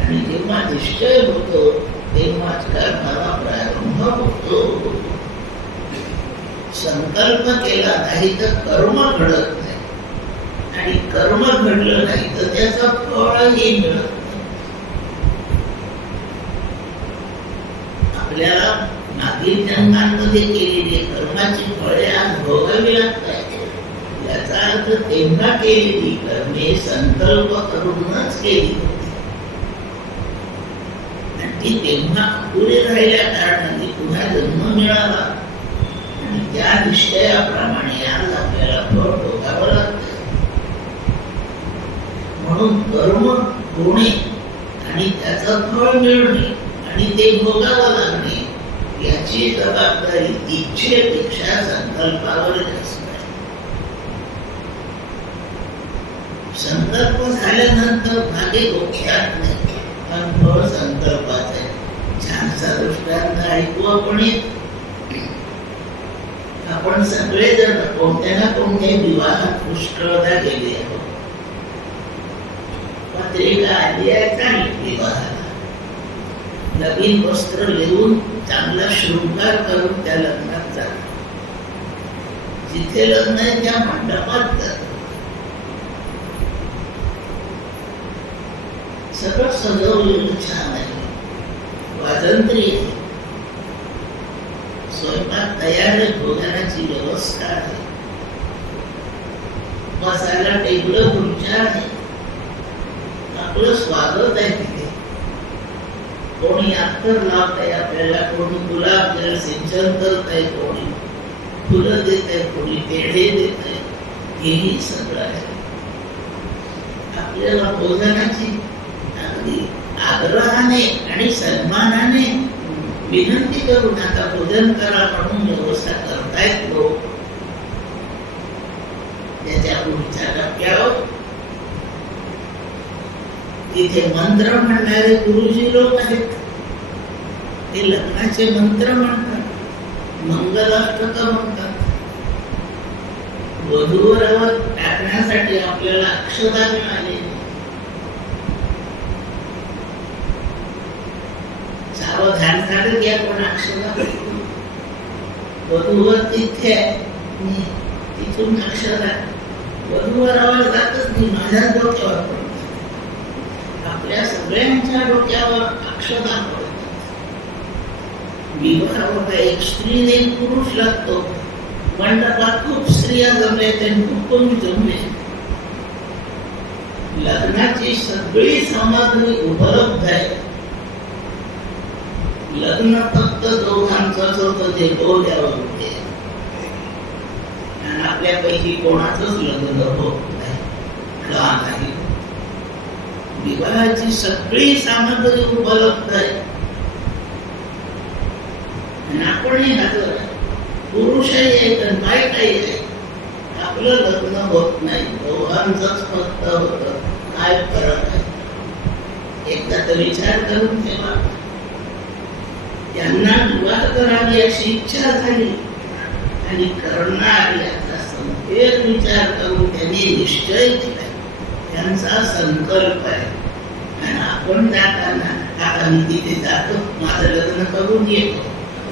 आणि जेव्हा निश्चय होतो तेव्हाच कर्माला प्रारंभ होतो. संकल्प केला नाही तर कर्म घडत नाही, आणि कर्म घडलं नाही तर त्याचं फळही मिळत नाही. आपल्याला मागील जन्मांमध्ये केलेली कर्माची फळे आज भोगावी लागतात. याचा अर्थ तेव्हा केलेली कर्मे संकल्प करूनच केली होती, आणि ती तेव्हा पुढे राहिल्या कारणाने पुन्हा जन्म मिळाला. आणि त्या निश्चयाप्रमाणे आज आपल्याला फळ भोगावं लागतं. म्हणून कर्म होणे आणि त्याचं फळ मिळणे आणि ते भोगावं लागणे याची जबाबदारी इच्छेपेक्षा संकल्पावर जास्त आहे. संकल्प झाल्यानंतर भागे गोख्यात नाही, पण फळ संकल्पाचे. छानसा दृष्टांत ऐकू आपण. आपण सगळेजण कोणत्या ना कोणत्या विवाहात पुष्कळदा गेले आहोत. पत्रिका आली आहे चांगली विवाहाला, नवीन वस्त्र लिहून चांगला शृंगार करून त्या लग्नात जातो. जिथे लग्न आहे त्या मंडपात जातो. सगळं सजवलेलं छान आहे, वाजंत्री आहे, स्वयंपाक तयार आहे, भोजनाची व्यवस्था आहे, बसायला टेबल खुर्च्या आहे, आपलं स्वागत आहे तिथे. कोणी अत्तर लावताय आपल्याला, कोणी गुलाबजल सिंचन करताय, कोणी फुलं देत आहे, कोणी पेढे देत आहे. हेही सगळं आहे. आपल्याला भोजनाची अगदी आग्रहाने आणि सन्मानाने विनंती करून आता भोजन करा म्हणून व्यवस्था करतायत लोक. त्याच्या पुढच्या टप्प्यावर तिथे मंत्र म्हणणारे गुरुजी लोक आहेत, ते लग्नाचे मंत्र म्हणतात, मंगलाष्टक म्हणतात. वधूवरावर टाकण्यासाठी आपल्याला अक्षता मिळाली. सावधान झालं की आपण अक्षता भेटतो. वधूवर तिथे मी तिथून अक्षता वधूवरावर जातच नाही, माझ्याच डोक्यावर पडतात. आपल्या सगळ्यांच्या डोक्यावर अक्षता पडतात. विवाह होता एक स्त्री ने एक पुरुष लागतो. मंडपात खूप स्त्रिया जमल्या, खूप कमी जमले. लग्नाची सगळी सामग्री उपलब्ध आहे. लग्न फक्त दोघांचंच होतं, ते डोळ्यावर होते. आणि आपल्यापैकी कोणाचंच लग्न होत नाही. का नाही? विवाहाची सगळी सामग्री उपलब्ध आहे आणि आपणही हजर आहे. पुरुषही आहे तर बायकाही आहे. आपलं लग्न होत नाही, दोघांचंच फक्त होतं. काय फरक आहे? एकदा तर विचार करून ठेवा. त्यांना विवाह करावी अशी इच्छा झाली आणि करणार याचा संपेत विचार करून त्यांनी निश्चय केला. त्यांचा संकल्प आहे. आणि आपण जाताना आता मी तिथे जातो, माझं लग्न करून येतो,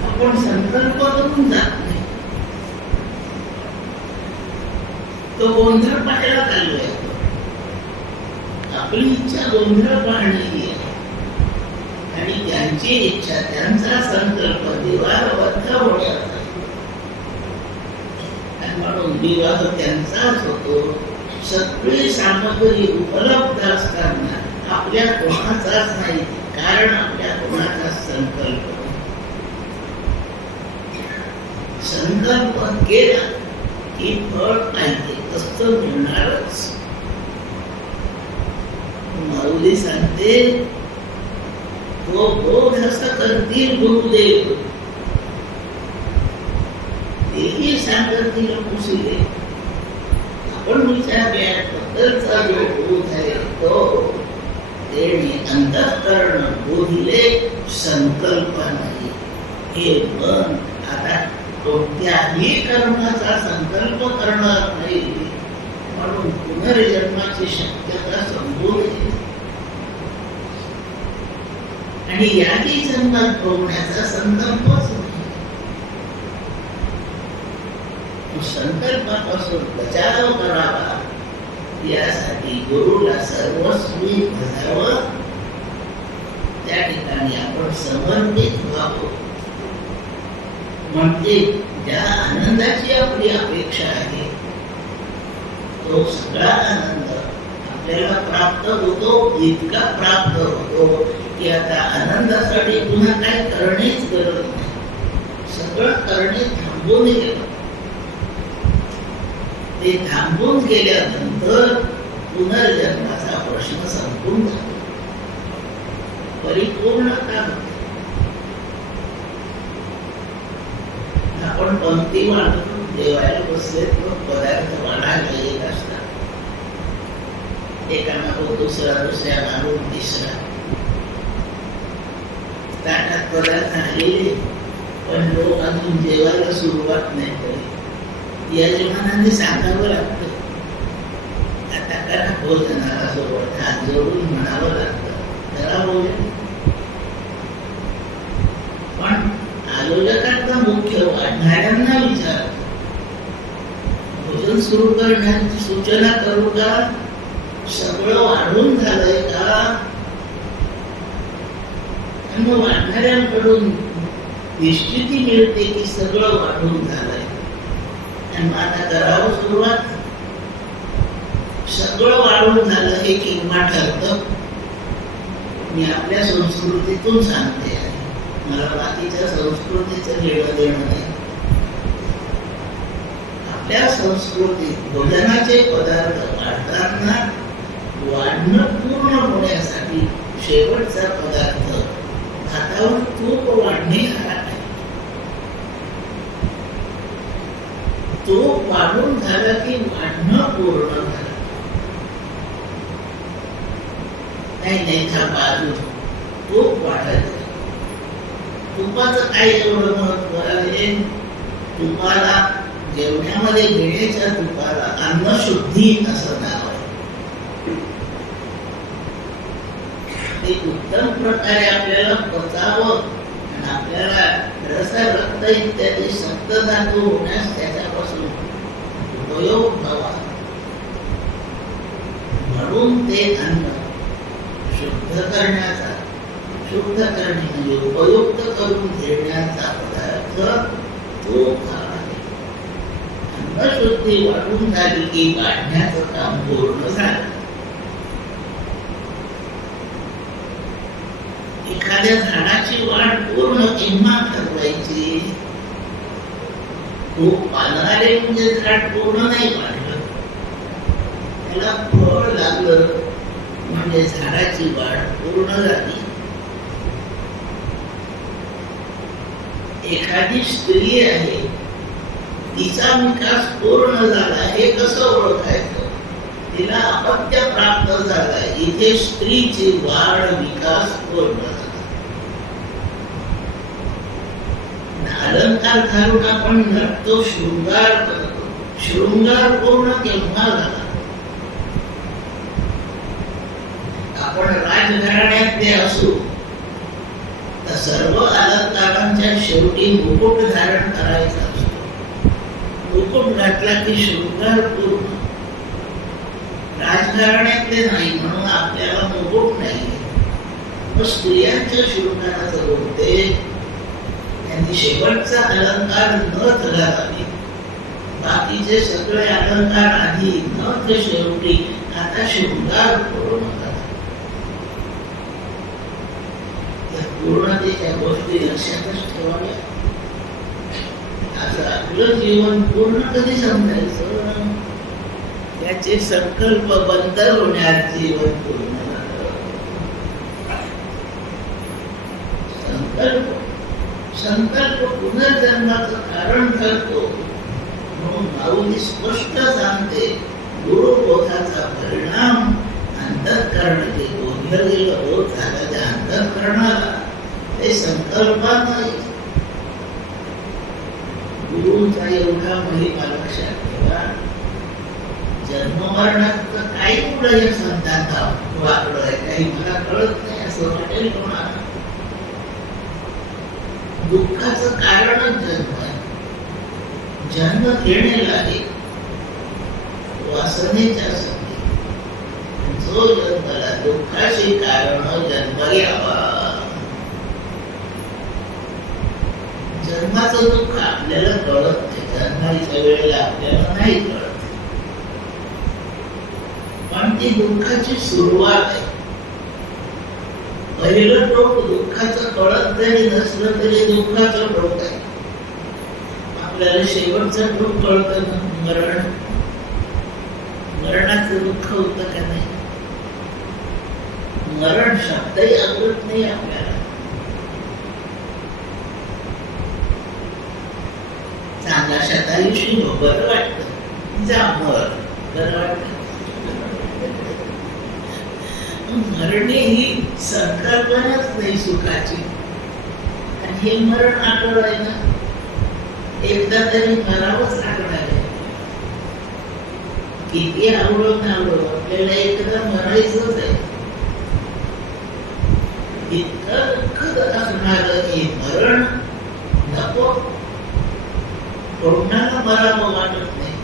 आपण संकल्प करून जात नाही. तो गोंधळ पाहायला चाललोय. आपली इच्छा गोंधळ पाहण्याची आहे आणि त्यांची इच्छा, त्यांचा संकल्प विवाहबद्ध होण्याचा. म्हणून विवाह त्यांचाच होतो. सगळी सामग्री उपलब्ध असताना आपल्या कोणाचाच नाही, कारण आपल्या कोणाचा संकल्प. संकल्प केला की फळ पाहिजे तसं मिळणारच. माऊली सांगते, तो बोध असं करतील गुरुदेव, तेही सांगतील कुशीले. आपण विचारल्याबद्दलचा जो बोध आहे तो तेणे अंतःकरण बोधिले संकल्प नाही. हे मन आता कोणत्याही कर्माचा संकल्प करणार नाही, म्हणून पुनर्जन्माची शक्यता संपूर्ण येते. आणि याही जन्मात होण्याचा संकल्पच नाही. संकल्पापासून बचाव करावा यासाठी गुरुला सर्वस्वी भजावं. त्या ठिकाणी आपण समर्पित व्हावं. म्हणजे ज्या आनंदाची आपली अपेक्षा आहे तो सगळा आनंद आपल्याला प्राप्त होतो. इतका प्राप्त होतो की आता आनंदासाठी पुन्हा काय करणेच गरज नाही. सगळं करणे थांबून गेलं. ते थांबून गेल्यानंतर पुनर्जन्माचा प्रश्न संपून जातो. परिपूर्णता होते. आपण पंक्ती वाढतो, जेवायला बसले तर पदार्थ वाढायला येत असतात. एका मागून दुसरा, दुसऱ्या मागून तिसरा. ताटात पदार्थ आलेले पण लोक अजून जेवायला सुरुवात नाही करी. यजमानाने सांगावं लागतं, आता करा भोजनाला सोबत हात जोडून म्हणावं लागतं, जरा भोजन. पण आयोजकांचा मुख्य वाढणाऱ्यांना विचार, भोजन सुरू करण्याची सूचना करू का? सगळं वाढून झालंय का? आणि वाढणाऱ्यांकडून निश्चिती मिळते की सगळं वाढून झालंय. आणि आता करावं सुरुवात. सगळं वाढून झालं हे केव्हा ठरतं? मी आपल्या संस्कृतीतून सांगते, मला बाकीच्या संस्कृतीचं घेणं देणं नाही. आपल्या संस्कृतीत भोजनाचे पदार्थ वाढताना वाढणं पूर्ण होण्यासाठी शेवटचा पदार्थ भातावर तूप वाढणे हा आहे. तूप वाढून झालं की वाढणं पूर्ण झालं. नाही थांबा, अजून तूप वाढायचं. तुपाचं काय एवढं महत्व आहे? तुपाला, जेवणामध्ये घेण्याच्या तुपाला अन्नशुद्धी असं नाव आहे. ते उत्तम प्रकारे आपल्याला पचावं आणि आपल्याला रस, रक्त इत्यादी सप्तधातू होण्यास त्याच्यापासून उपयोग व्हावा, म्हणून ते अन्न शुद्ध करण्याचा, शुद्ध करणे म्हणजे उपयुक्त करून घेण्याचा पदार्थ तूप हा आहे. अन्नशुद्धी वाढून झाली की काढण्याचं काम पूर्ण झालं. एखाद्या झाडाची वाढ पूर्ण केव्हा ठरवायची? खूप पानं आले म्हणजे झाड पूर्ण नाही वाढलं, त्याला फळ लागलं म्हणजे झाडाची वाढ पूर्ण झाली. एखादी स्त्री आहे, तिचा विकास पूर्ण झाला, हे कसं ओळखायचं? तिला अपत्य प्राप्त झाला, इथे स्त्रीची वाढ, विकास पूर्ण झाला. अलंकार घालून आपण नटतो, शृंगार करतो. शृंगार पूर्ण केव्हा झाला? आपण राजघराण्यातले असू तर सर्व अलंकारांच्या शेवटी मुकुट धारण करायचा असतो. मुकुट घातला की शृंगार पूर्ण. राजघराण्यातले नाही म्हणून आपल्याला मुकुट नाही. मग स्त्रियांच्या शृंगाराचं बोलते, त्यांनी शेवटचा अलंकार नथ घालावी. बाकीचे सगळे अलंकार आधी, नथ शेवटी, आता शृंगार पूर्ण झाला. पूर्णतेच्या गोष्टी लक्षातच ठेवाव्या. असं आपलं जीवन पूर्ण कधी समजायचं? त्याचे संकल्प बंद होण्यात जीवन पूर्ण झालं. संकल्प पुनर्जन्माचं कारण ठरतो, म्हणून माऊली स्पष्ट सांगते, गुरुबोधाचा परिणाम अंतःकरण जे गोंधळ गेलं बोध झाला त्या अंतःकरणाला, ते संकल्पानं. गुरुचा एवढा महिमा लक्षात ठेवा. जन्ममरणाचं काही पुढे या संतांना वाकडं आहे, काही मला कळत नाही असं वाटेल कोणाला. दुःखाचं कारणच जन्म आहे. जन्म घेणे लागेल वासनेच्या साठी. जो जन्माला दुःखाची कारण जन्म घ्यावा. जन्माचं दुःख आपल्याला कळत नाही, जन्माच्या वेळेला आपल्याला नाही कळत, पण ती दुःखाची सुरुवात आहे. पहिलं टोक दुःखाचं कळत जरी नसलं तरी दुःखाचं टोक आहे. आपल्याला शेवटचं टोक कळतं ना, मरण. मरणाचं दुःख होतं का नाही? मरण शब्दही आवडत नाही आपल्याला. चांगला शतायुषी बरं वाटतं, जा मर, बरं वाटतं. मरणे ही संकल्पनाच नाही सुखाची. आणि हे मरण आठवड आहे ना, एकदा तरी मरावंच लागणार आहे. किती आवडो ना आवडो, आपल्याला एकदा मरायचंच आहे. इतकं दुःखद असणार हे मरण नको. कोणाला मरावं वाटत नाही.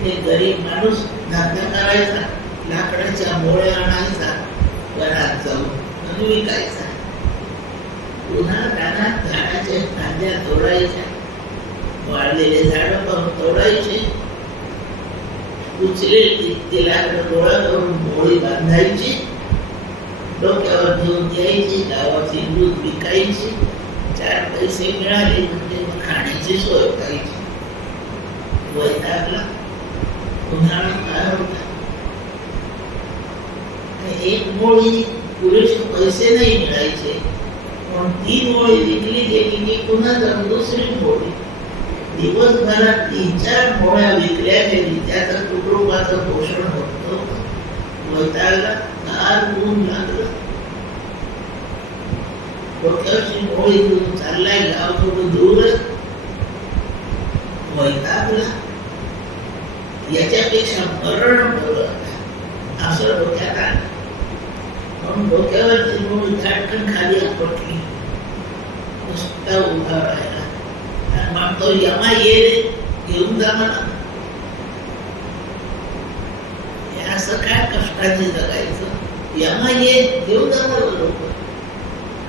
ते गरीब माणूस धंदा करायचा, लाकडाच्या मोळ्या आणायचा, घरात जाऊन आणि विकायचा. पुन्हा रानात झाडाच्या फांद्या तोडायच्या, वाढलेले झाड पाहून तोडायचे, उचले ते लाकडं गोळा करून मोळी बांधायची, डोक्यावर घेऊन द्यायची, गावाची दूध विकायची. 4 पैसे मिळाले म्हणजे मग खाण्याची सोय करायची. वैतागला, उन्हाळा काळ होता. एक मोळी पुरेसे पैसे नाही मिळायचे, पण 3 मोळी विकली गेली की पुन्हा जाऊन दुसरी मोळी. दिवसभरात 3-4 मोळ्या विकल्या गेली, त्याचं कुटुंबाचं पोषण होतं. वैतागला, फार ऊन लागलं, डोक्यावरची मोळी घेऊन चाललाय, गाव थोडं दूरच, वैतागला, याच्यापेक्षा मरण बरं असं डोक्यात आलं. म्हणून डोक्यावरची मोळी झटकन खाली आपटली, नुसता उभा राहिला आणि म्हणतो, यमा ये रे, घेऊन जा मला. असं काय कष्टाने जगायचं, यमा ये, घेऊन जा मला. लोक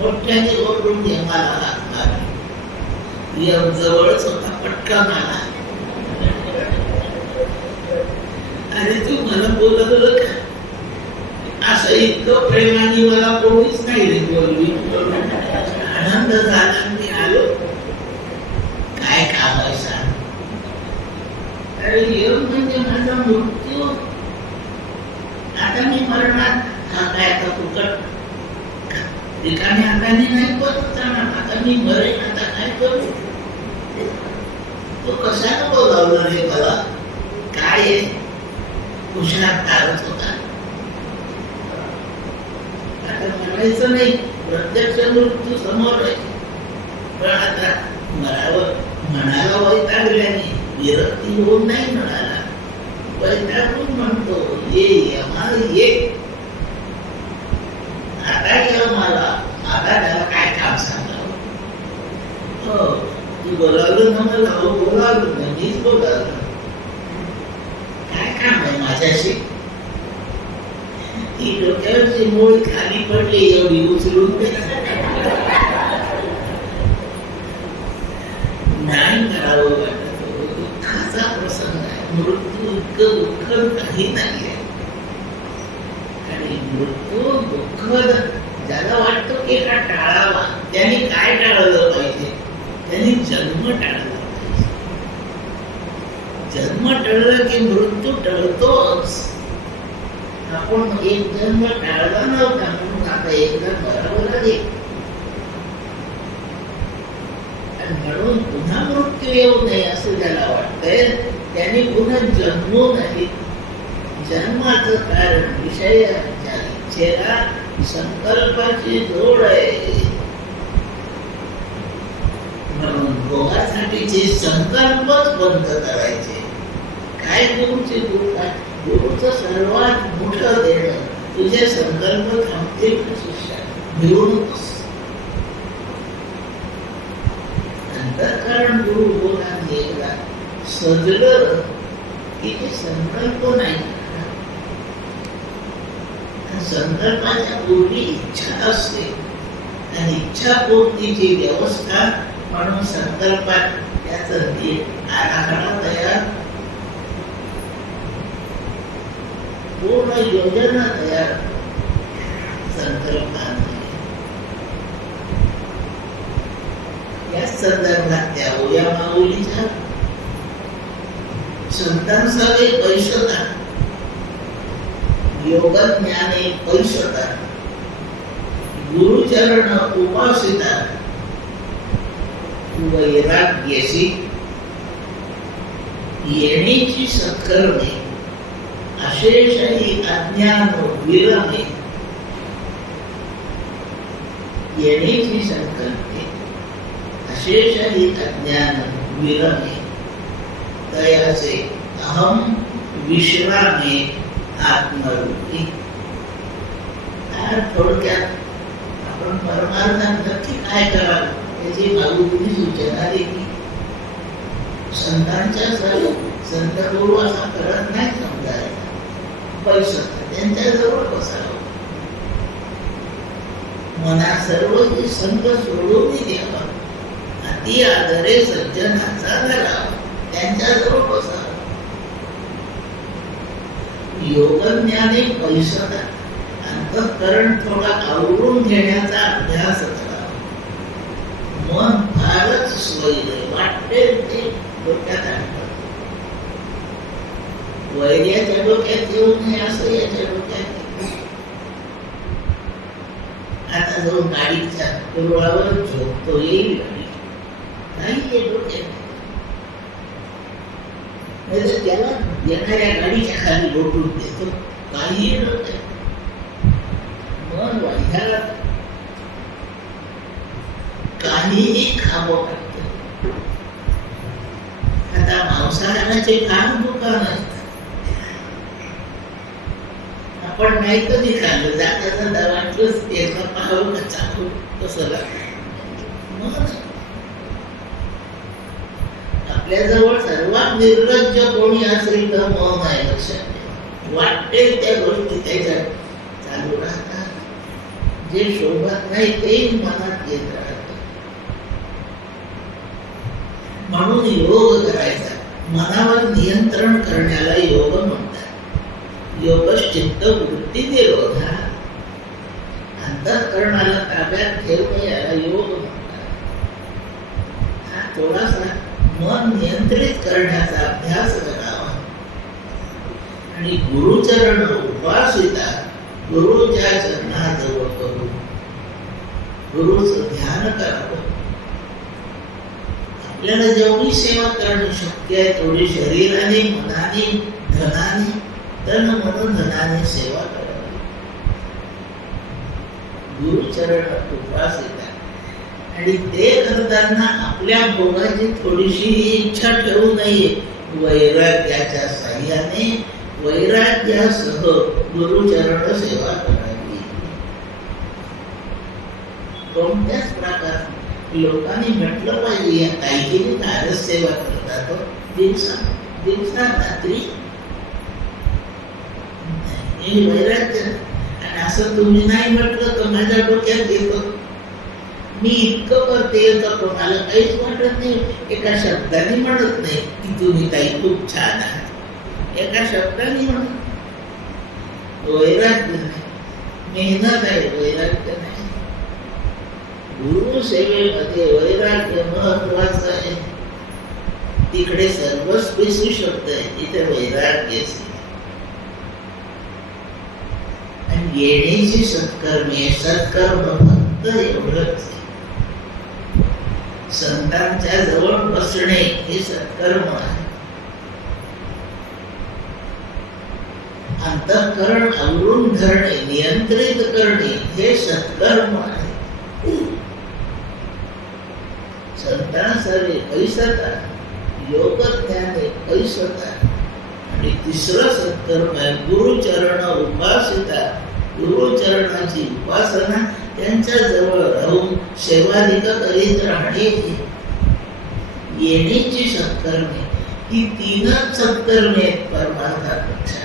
मोठ्याने ओरडून यमाला हात मारली. यम जवळच होता, पटकन आला. अरे तू मला बोलवलं का? असं इतकं प्रेमाने मला कोणीच नाही रे बोलली. आनंद झाला, मी आलो. काय काम आहे सांग? अरे यम म्हणजे माझा मृत्यू. आता मी मरणार, हा काय आता फुकट रिकामी हाताने नाही परत जाणार. आता मी मरेन, आता काय करू? तो कशाला बोलावलं रे मला? काय आहे? हुशार तारच होता. आता म्हणायचं नाही, प्रत्यक्ष मृत्यू समोर आहे, पण आता मरावं म्हणाला वैतागल्याने विरक्ती होऊन नाही म्हणाला, वैतागून म्हणतो, ये यमा ये. आता यमाला आता त्याला काय काम सांगावं? हो, तू बोलावलं ना मला? हो बोलावलं ना, मीच बोलावलं. काय काम आहे माझ्याशी? ती डोक्यावरची मोळी खाली पडली, एवढी उचलून नाही करावं वाटत. दुःखाचा प्रसंग आहे. मृत्यू इतकं दुःखद काही नाही आहे. आणि मृत्यू दुःखद ज्याला वाटतो की हा टाळावा, त्यांनी काय टाळलं पाहिजे? त्यांनी जन्म टाळला पाहिजे. जन्म टळलं की मृत्यू टळतोच. आपण एक जन्म टाळला नव्हता, म्हणून आता एकदा मरावं लागेल. म्हणून पुन्हा मृत्यू येऊ नये असं ज्याला वाटतंय, त्यांनी पुन्हा जन्मू नये. जन्माचं कारण विषयाच्या इच्छेला संकल्पाची जोड आहे. म्हणून भोगासाठीचे संकल्पच बंद करायचे. काय गुरुची कृपा? गुरुचं सर्वात मोठं देणं, तुझे संकल्प थांबतील ना शिष्या, भिवू नकोस. अंतःकरण गुरु बोलाने एकदा सजलं की ते संकल्प नाही. संकल्पाच्या पूर्वी इच्छा असते आणि इच्छापूर्तीची व्यवस्था म्हणून संकल्पात त्याचं आराखडा तयार, पूर्ण योजना तयार संकल्पात. या संदर्भात त्या ओया माऊलीच्या संतांसावे पैसता, योग ज्ञाने पैसता, गुरुचरण उपासिता, वैराग्यसी येण्याची सत्कर्मे, अशेषही अज्ञान विरमे. येण्याची संकल्पे, अशेषही अज्ञान विरमे, तयाचे अहम विश्रामे आत्मरूपी. थोडक्यात आपण परमार्थात नक्की काय करावं त्याची मागुनी सूचना दिली. संतांच्या सर्व संत गुरु असा करत नाही समजायला. पैसा त्यांच्याजवळ बसावं, मना सर्व ही संत सोडून द्यावा, अति आदरे सज्जनाचा धरावा, त्यांच्याजवळ बसावं. योगज्ञाने पैसता, अंतःकरण थोडा आवरून घेण्याचा अभ्यास करावा. मन फारच स्वैर वाटते ते डोक्यात आणतात. वैर्याच्या डोक्यात येऊ नये असं याच्या डोक्यात. आता जो गाडीच्या रुळावर झोपतो, येईल गाडी नाही डोक्यात, त्याला एखाद्या गाडीच्या खाली लोटून देतो, काही होते, मन वाढ्याला काहीही खावं वाटतं. आता मांसाहाराचे फार दुकान आहेत, आपण नाही कधी खाल्लं, जाता वाटलंच ते पाहावं का चालू कसं लागतं. आपल्याजवळ सर्वात निर्लज्ज कोणी असेल तर मन आहे. लक्षात ठेवा, वाटेल त्या गोष्टी त्याच्यात चालू राहतात. जे शोभत नाही तेही मनात येत राहत. म्हणून योग करायचा, मनावर नियंत्रण करण्याला योग म्हणतात. योगश्चित्त वृत्ती निरोधा, अंतःकरणाला ताब्यात ठेवणे याला योग म्हणतात. हा थोडासा मन नियंत्रित करण्याचा अभ्यास करावा आणि गुरुचरण उपासिता, गुरुच्या चरणाजवळ करू गुरुचं ध्यान करावं. आपल्याला जेवढी सेवा करणे शक्य आहे तेवढी शरीराने, मनाने, धनाने, तन मन धनाने सेवा करावी. गुरुचरण उपासिता, आणि ते करताना आपल्या भोगाची थोडीशी इच्छा ठेवू नये. वैराग्याच्या साह्याने, वैराग्यासह गुरुचरण सेवा करावी. कोणत्याच प्रकारे लोकांनी म्हटलं पाहिजे, या ताईजीने फारच सेवा करतात, दिवसा रात्री हे वैराग्य. आणि असं तुम्ही नाही म्हटलं तर माझ्या डोक्यात येतं, मी इतकं करते तर कोणाला काहीच वाटत नाही. एका शब्दाने म्हणत नाही की तुम्ही ताई खूप छान आहात, एका शब्दाने म्हणत. वैराग्य नाही, मेहनत आहे, वैराग्य नाही. गुरु सेवेमध्ये वैराग्य महत्वाचं आहे. तिकडे सर्वस्वीसी शब्द आहे, तिथे वैराग्य. आणि येण्याची सत्कर्मी, सत्कर्म फक्त एवढंच. संतांच्या जवळ बसणे हे सत्कर्म आहे. अंतःकरण आवरून धरणे, नियंत्रित करणे हे सत्कर्म आहे. संतांसारे ऐसता, योग ज्ञाने ऐसता. आणि तिसरं सत्कर्म आहे गुरुचरण उपासिता, गुरुचरणाची उपासना, त्यांच्या जवळ राहून सेवाधिक करीत राहणे. येण्याची सत्कर्मे ही तीनच सत्कर्मे आहेत परमार्थापेक्षा.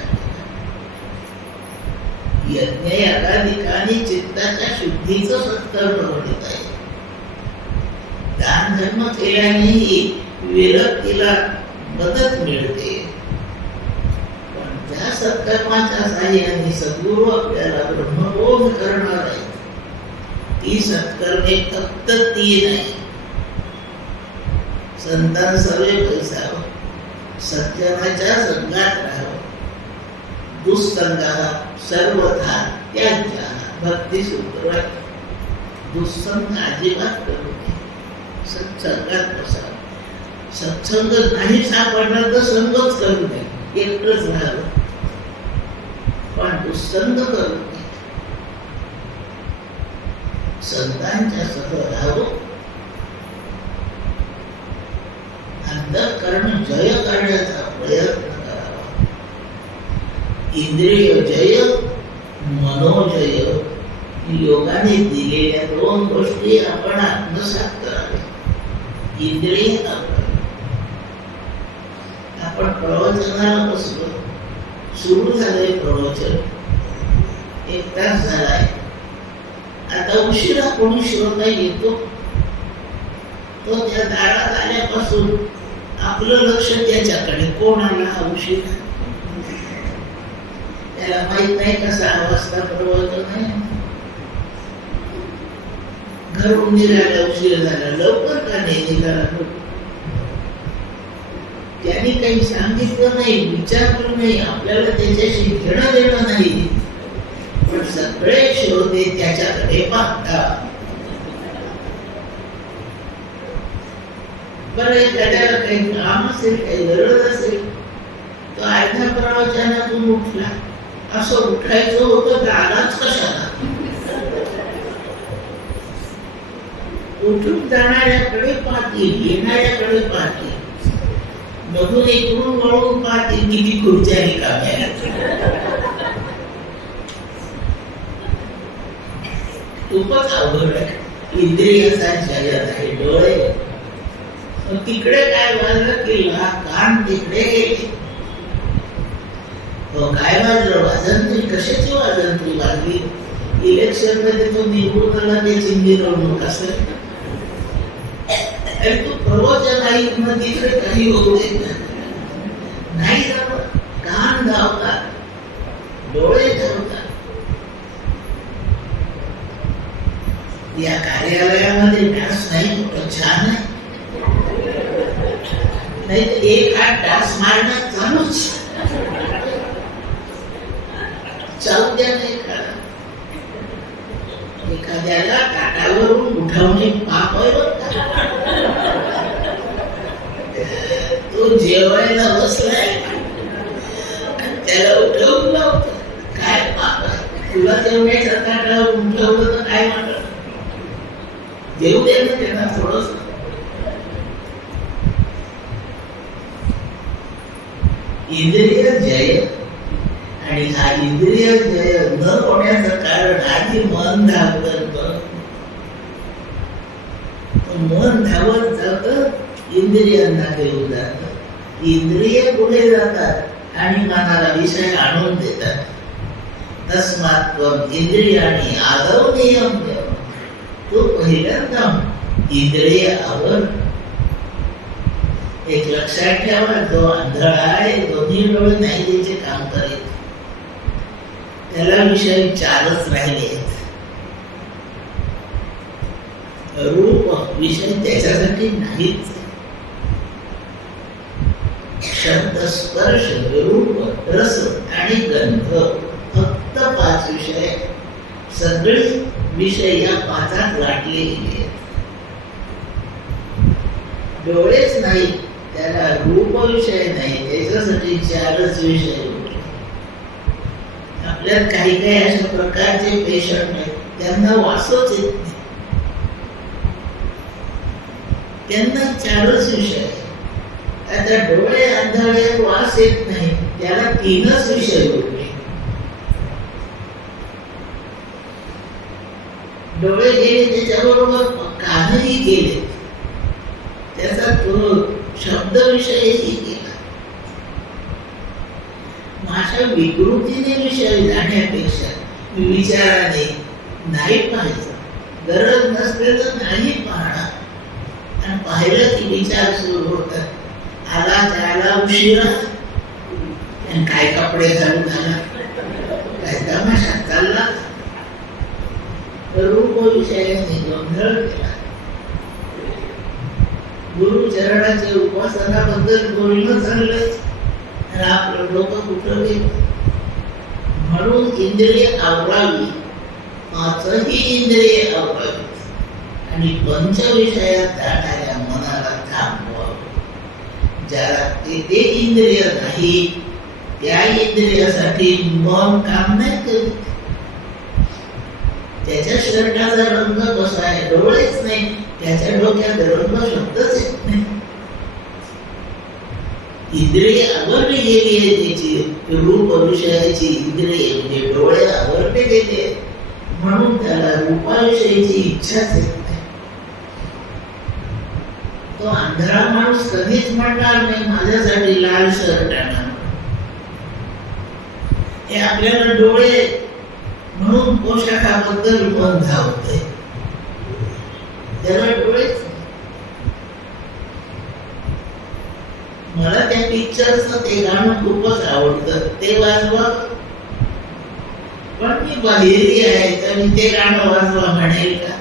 यज्ञ यागाधिकाने चित्ताच्या शुद्धीचं सत्कर्म घडत आहे. दान धर्म केल्यानेही विरक्तीला मदत मिळते. पण त्या सत्कर्माच्या साह्याने सद्गुरू आपल्याला ब्रह्मबोध करणार आहे. ती सत्कर्मे फक्त तीन आहे. संतांसवे बैसावं, सज्जनाच्या संगात राहावं, दुःसंगाः सर्वथा त्याज्याः. भक्ती सूत्र, दुःसंग अजिबात करू नये, सत्संगात बसावं. सत्संग नाही सापडला तर संगच करू नये, एकटंच राहावं, पण दुःसंग करू नये. संतांच्या सह राहावं. अंतःकरण जय करण्याचा प्रयत्न करावा. इंद्रिय जय, मनोजय. योगाने दिलेल्या दोन गोष्टी आपण आत्मसात कराव्या. इंद्रिय आपण प्रवचनाला बसलो, सुरू झालंय प्रवचन, 1 तास झालाय. आता उशिरा कोणी श्रोता येतो, तो त्या दारात आल्यापासून आपलं लक्ष त्याच्याकडे, कोणाला हा उशिरा, त्याला माहित नाही कसा अवस्था प्रवचन आहे. घरून निघायला उशीर झाला, लवकर का नाही निघाला? त्यांनी काही सांगितलं नाही, विचारलं नाही, आपल्याला त्याच्याशी घेणं देणं नाही. पण सगळे श्रोते त्याच्याकडे पाहतात. बरं, एखाद्याला काही काम असेल, काही गरज असेल, तो अर्ध्या प्रवचनातून उठला, असं उठायचं होतं तर आलाच कशाला? उठून जाणाऱ्याकडे पाहतील, येणाऱ्याकडे पाहतील, मधून इकडून वळून पाहतील किती खुर्च्या रिकाम्या आहेत. खूपच अवघड आहे. इंद्रियाचा जय आहे, डोळे. तिकडे काय वाजलं की कान तिकडे गेले. काय वाजलं? वाजंत्री. कशाची वाजंत्री वाजली? इलेक्शन मध्ये तो निवडून आला त्याची मिरवणूक असेल. आणि तू प्रवचन ऐक ना, तिकडे काही होऊ देत नाही. जावं, कान धावतात, डोळे धावतात. या कार्यालयामध्ये डान्स नाही, छान आहे. नाही तर एक हात डान्स मारण्यात चालूच, चालू द्या नाही का. एखाद्याला ताटावरून उठवणे पाप आहे बरं का. तो जेवायला बसलाय त्याला उठवून लावतो, काय पाप आहे? तुला जेवण्याच्या ताटावर उठवलं तर काय म्हणत? देऊ दे ना त्यांना थोडंसं. इंद्रिय जय. आणि हा इंद्रिय जय न होण्याचं कारण आधी मन धावत. मन धावत जात, इंद्रियांना घेऊन जात. इंद्रिय पुढे जातात आणि मनाला विषय आणून देतात. तस्मात् त्वम् इंद्रियाणि आदौ नियम्य. तो पहिल्यांदा इंद्रिय आवर. एक लक्षात ठेवा, जो आंधळा आहे, दोन्ही डोळे नाही त्याचे काम करीत, त्याला विषय चारच राहिले. रूप विषय त्याच्यासाठी नाहीच. शब्द, स्पर्श, रूप, रस आणि गंध, फक्त 5 विषय. सगळे विषय या 5 वाटले गेले. डोळेच नाही, त्याला रूप विषय नाही, त्याच्यासाठी 4च विषय उरले. आपल्यात काही काही अशा प्रकारचे पेशंट आहेत, त्यांना वासच येत नाही, त्यांना 4च विषय. आता डोळे आंधळे, वास येत नाही, त्याला 3च विषय उरले. डोळे गेले, त्याच्याबरोबर कानही गेले, त्याचा तो शब्द विषयही गेला. माझ्या विकृतीने विषय जाण्यापेक्षा विचाराने नाही पाहायचं. गरज नसले तर नाही पाहणार. आणि पाहिलं की विचार सुरू होतात. आला त्याला उशिरा, आणि काय कपडे घालून आला, काय तमाशा चालला. रूप विषयाने गोंधळ केला. गुरुचरणाच्या उपासनाबद्दल बोलणं चाललंय आणि आपलं डोकं कुठं गेलं. म्हणून इंद्रिय आवरावी, 5ही इंद्रिय आवरावी आणि पंचविषयात जाणाऱ्या मनाला थांबवावं. ज्याला ते इंद्रिय नाही, त्या इंद्रियासाठी मन काम नाही करीत. त्याच्या शर्टाचा रंग कसा आहे? डोळेच नाही, त्याच्या डोक्यात रंग शब्दच येत नाही. इंद्रिय आवरली गेली आहे त्याची, रूप विषयाची इंद्रिय म्हणजे डोळे आवरले गेले, म्हणून त्याला रूपाविषयीची इच्छाच येत नाही. तो आंधळा माणूस कधीच म्हणणार नाही माझ्यासाठी लाल शर्ट आणा. हे आपल्याला डोळे म्हणून पोशाखाबद्दल मन धावते, त्याला डोळेच. मला त्या पिक्चरचं ते गाणं खूपच आवडतं, ते वाजवा. पण मी बाहेरी आहे तर मी ते गाणं वाजवा म्हणेल का?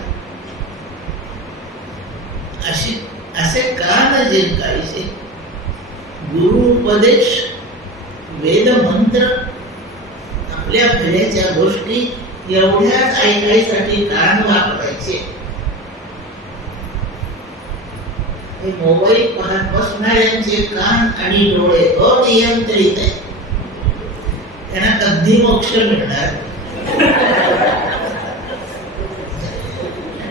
असे का नजे काहीसे गुरु उपदेश, वेद मंत्र, आपल्या भल्याच्या गोष्टी एवढ्याच ऐकायसाठी कान वापरायचे. मोबाईल पाहत बसणाऱ्यांचे कान आणि डोळे अनियंत्रित आहेत. त्यांना कधी मोक्ष मिळणार?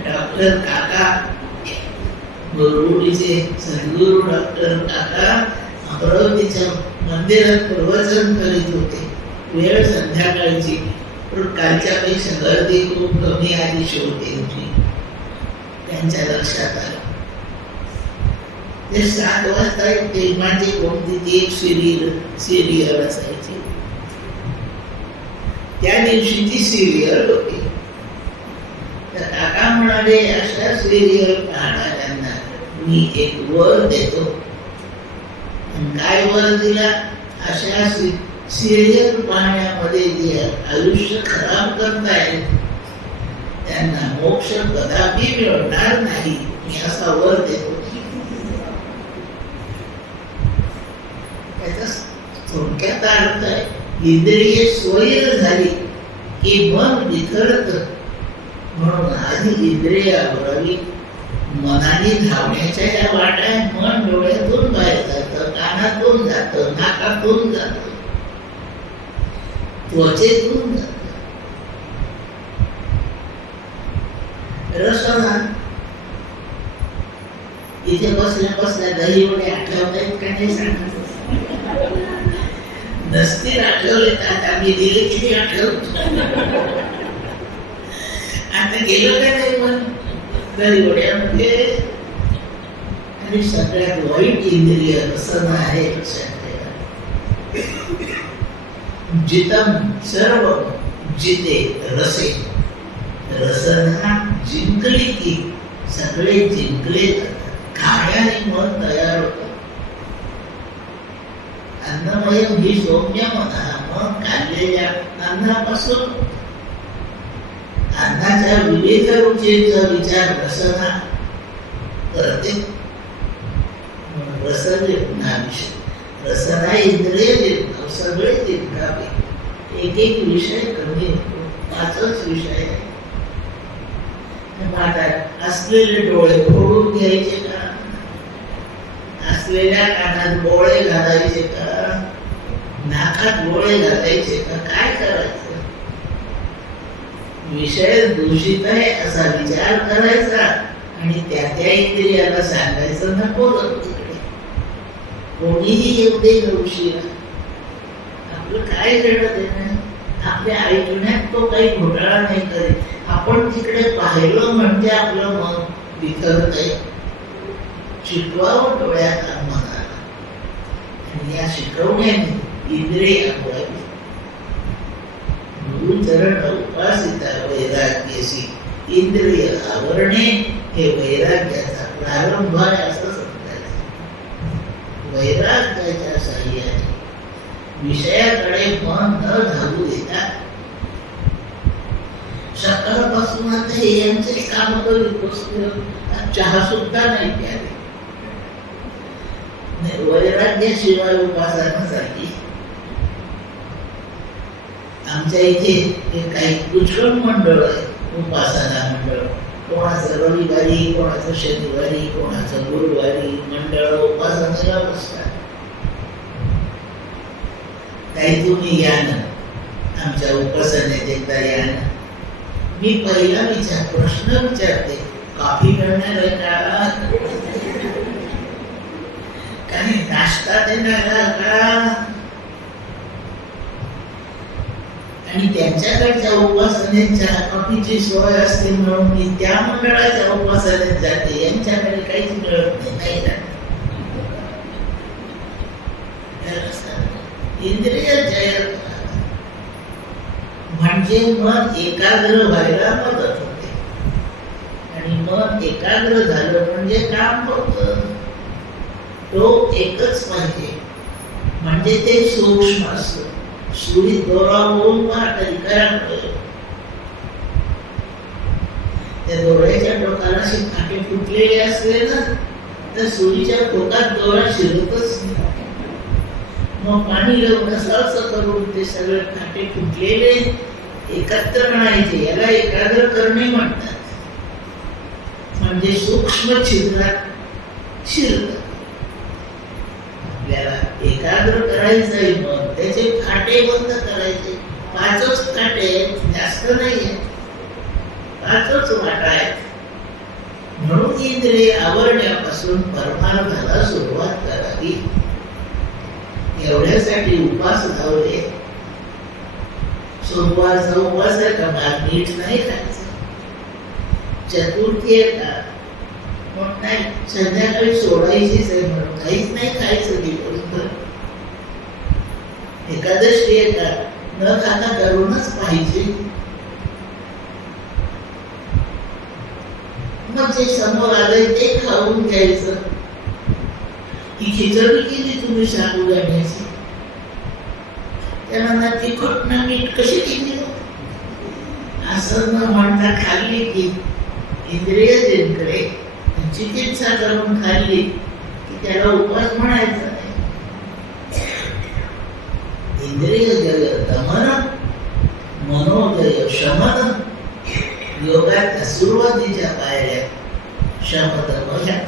डॉक्टर काका, गुरुडीचे सद्गुरू डॉक्टर काका अमरावतीच्या मंदिरात प्रवचन करीत होते. वेळ संध्याकाळची, पण कालच्या पेक्षा गर्दी खूप कमी आली शेवटी. त्यांच्या लक्षात आलं ते 7 वाजता तेव्हाची कोणती ती एक सिरियल असायची. त्या दिवशीची सिरियल होती. तर काका म्हणाले, अशा सिरियल पाहणाऱ्यांना मी एक वर देतो. काय वर दिला? अशा सिरियल पाहण्यामध्ये जे आयुष्य खराब करतायत त्यांना मोक्ष कदापि मिळणार नाही, मी असा वर देतो. याचा थोडक्यात अर्थ आहे, इंद्रिय स्वैर झाली की मन बिथरत. म्हणून आधी इंद्रिय आवरावी. मनाने धावण्याच्या या वाटा, मन डोळ्यातून बाहेर जातं, कानातून जातं, नाकातून जातं, त्वचेतून जातं. रसना इथे बसल्या बसल्या दही वडे आठवता येत का नाही सांगत? नसतील आठवले तर आम्ही दिले किती आठवत. आता गेलो का नाही पण दही वड्यामध्ये. आणि सगळ्यात वाईट इंद्रिय रसना आहे. जितम सर्व जिते रसे. रसना जिंकली की सगळे जिंकले जातात. खाण्याने मन तयार होतं. अन्नमयम ही सौम्य मना. मन खाल्लेल्या अन्नापासून अन्नाच्या विविध रुचीचा विचार रसना करते. रसना इंद्रिय जिंकाव, सगळे जिंकावे. एक एक विषय कमी होतो. 5च विषय आहे. असलेले डोळे फोडून घ्यायचे का? असलेल्या कानात बोळे घालायचे का? नाकात बोळे घालायचे का? काय करायचं? विषय दूषित आहे असा विचार करायचा आणि त्या इंद्रियाला सांगायचं नको तिकडे. कोणीही येऊ दे उशिरा, आपलं काय घेणं देणं? आपल्या ऐकण्यात तो काही घोटाळा नाही करेल. आपण तिकडे पाहिलं म्हणजे आपलं मन बिथरत आहे. शिकवावं डोळ्यात मनाला. आणि या शिकवण्याने इंद्रिय आवडावी. गुरुचरण उपासिता वैराग्यसी. इंद्रिय आवरणे हे वैराग्याचा प्रारंभ आहे असं समजायचं. वैराग्याच्या साह्याने विषयाकडे मन न धावू देता सकाळपासून आता हे यांचेच काम करीत बसलो. चहा सुद्धा नाही प्याले. वैराग्याशिवाय उपासना झाली. आमच्या इथे काही पुष्कळ मंडळ आहे, उपासना मंडळ. कोणाचं रविवारी, कोणाचं शनिवारी, कोणाचं गुरुवारी मंडळ उपासनेला बसतात. काही तुम्ही या ना आमच्या उपासनेत एकदा या ना. मी पहिला प्रश्न विचारते, कॉफी करणार आहे का? काही नाश्ता देणार का? आणि त्यांच्याकडच्या उपासनेत चहा कॉफीची सोय असते म्हणून मी त्या मंडळाच्या उपासनेत जाते. यांच्याकडे काहीच मिळत नाही. इंद्रिय जय म्हणजे मन एकाग्र व्हायला मदत होते. आणि मन एकाग्र झालं म्हणजे काम होतं. तो एकच पाहिजे. म्हणजे ते सूक्ष्म असतं. सुई दोरावून तरी करा. त्या दोऱ्याच्या टोकाला असे काटे फुटलेले असले ना तर सुईच्या टोकात दोरा शिरतच नाही. मग पाणी लावून असं करून ते सगळे काटे फुटलेले एकत्र आणायचे. याला एकाग्र करणे म्हणतात. म्हणजे सूक्ष्म छिद्रात शिरत. आपल्याला एकाग्र करायचंय मन त्याचे काटे बंद करायचे. 5च काटे आहेत, जास्त नाही आहेत, 5च वाटा आहेत. म्हणून इंद्रिय आवरण्यापासून परमार्थाला सुरुवात करावी. एवढ्यासाठी उपास लावले. सोमवारचा उपवास आहे का? मीठ नाही खायचं. चतुर्थी आहे का? मग नाही, संध्याकाळी सोडायचीच आहे म्हणून काहीच नाही खायचं दिवसभर. एकादशी आहे का? न खाता करूनच पाहिजे. मग जे समोर आलंय ते खाऊन घ्यायचं. ही खिचडी केली तुम्ही साबुदाण्याची, त्यांना तिखट ना मीठ कशी केली असं न म्हणता खाल्ली की इंद्रिय जिंकले, चिकित्सा करून खाल्ली की त्याला उपवास म्हणायचा नाही. इंद्रिय जय दमन, मनोजय शमन. योगात सुरुवातीच्या पायऱ्या शमदम ह्या.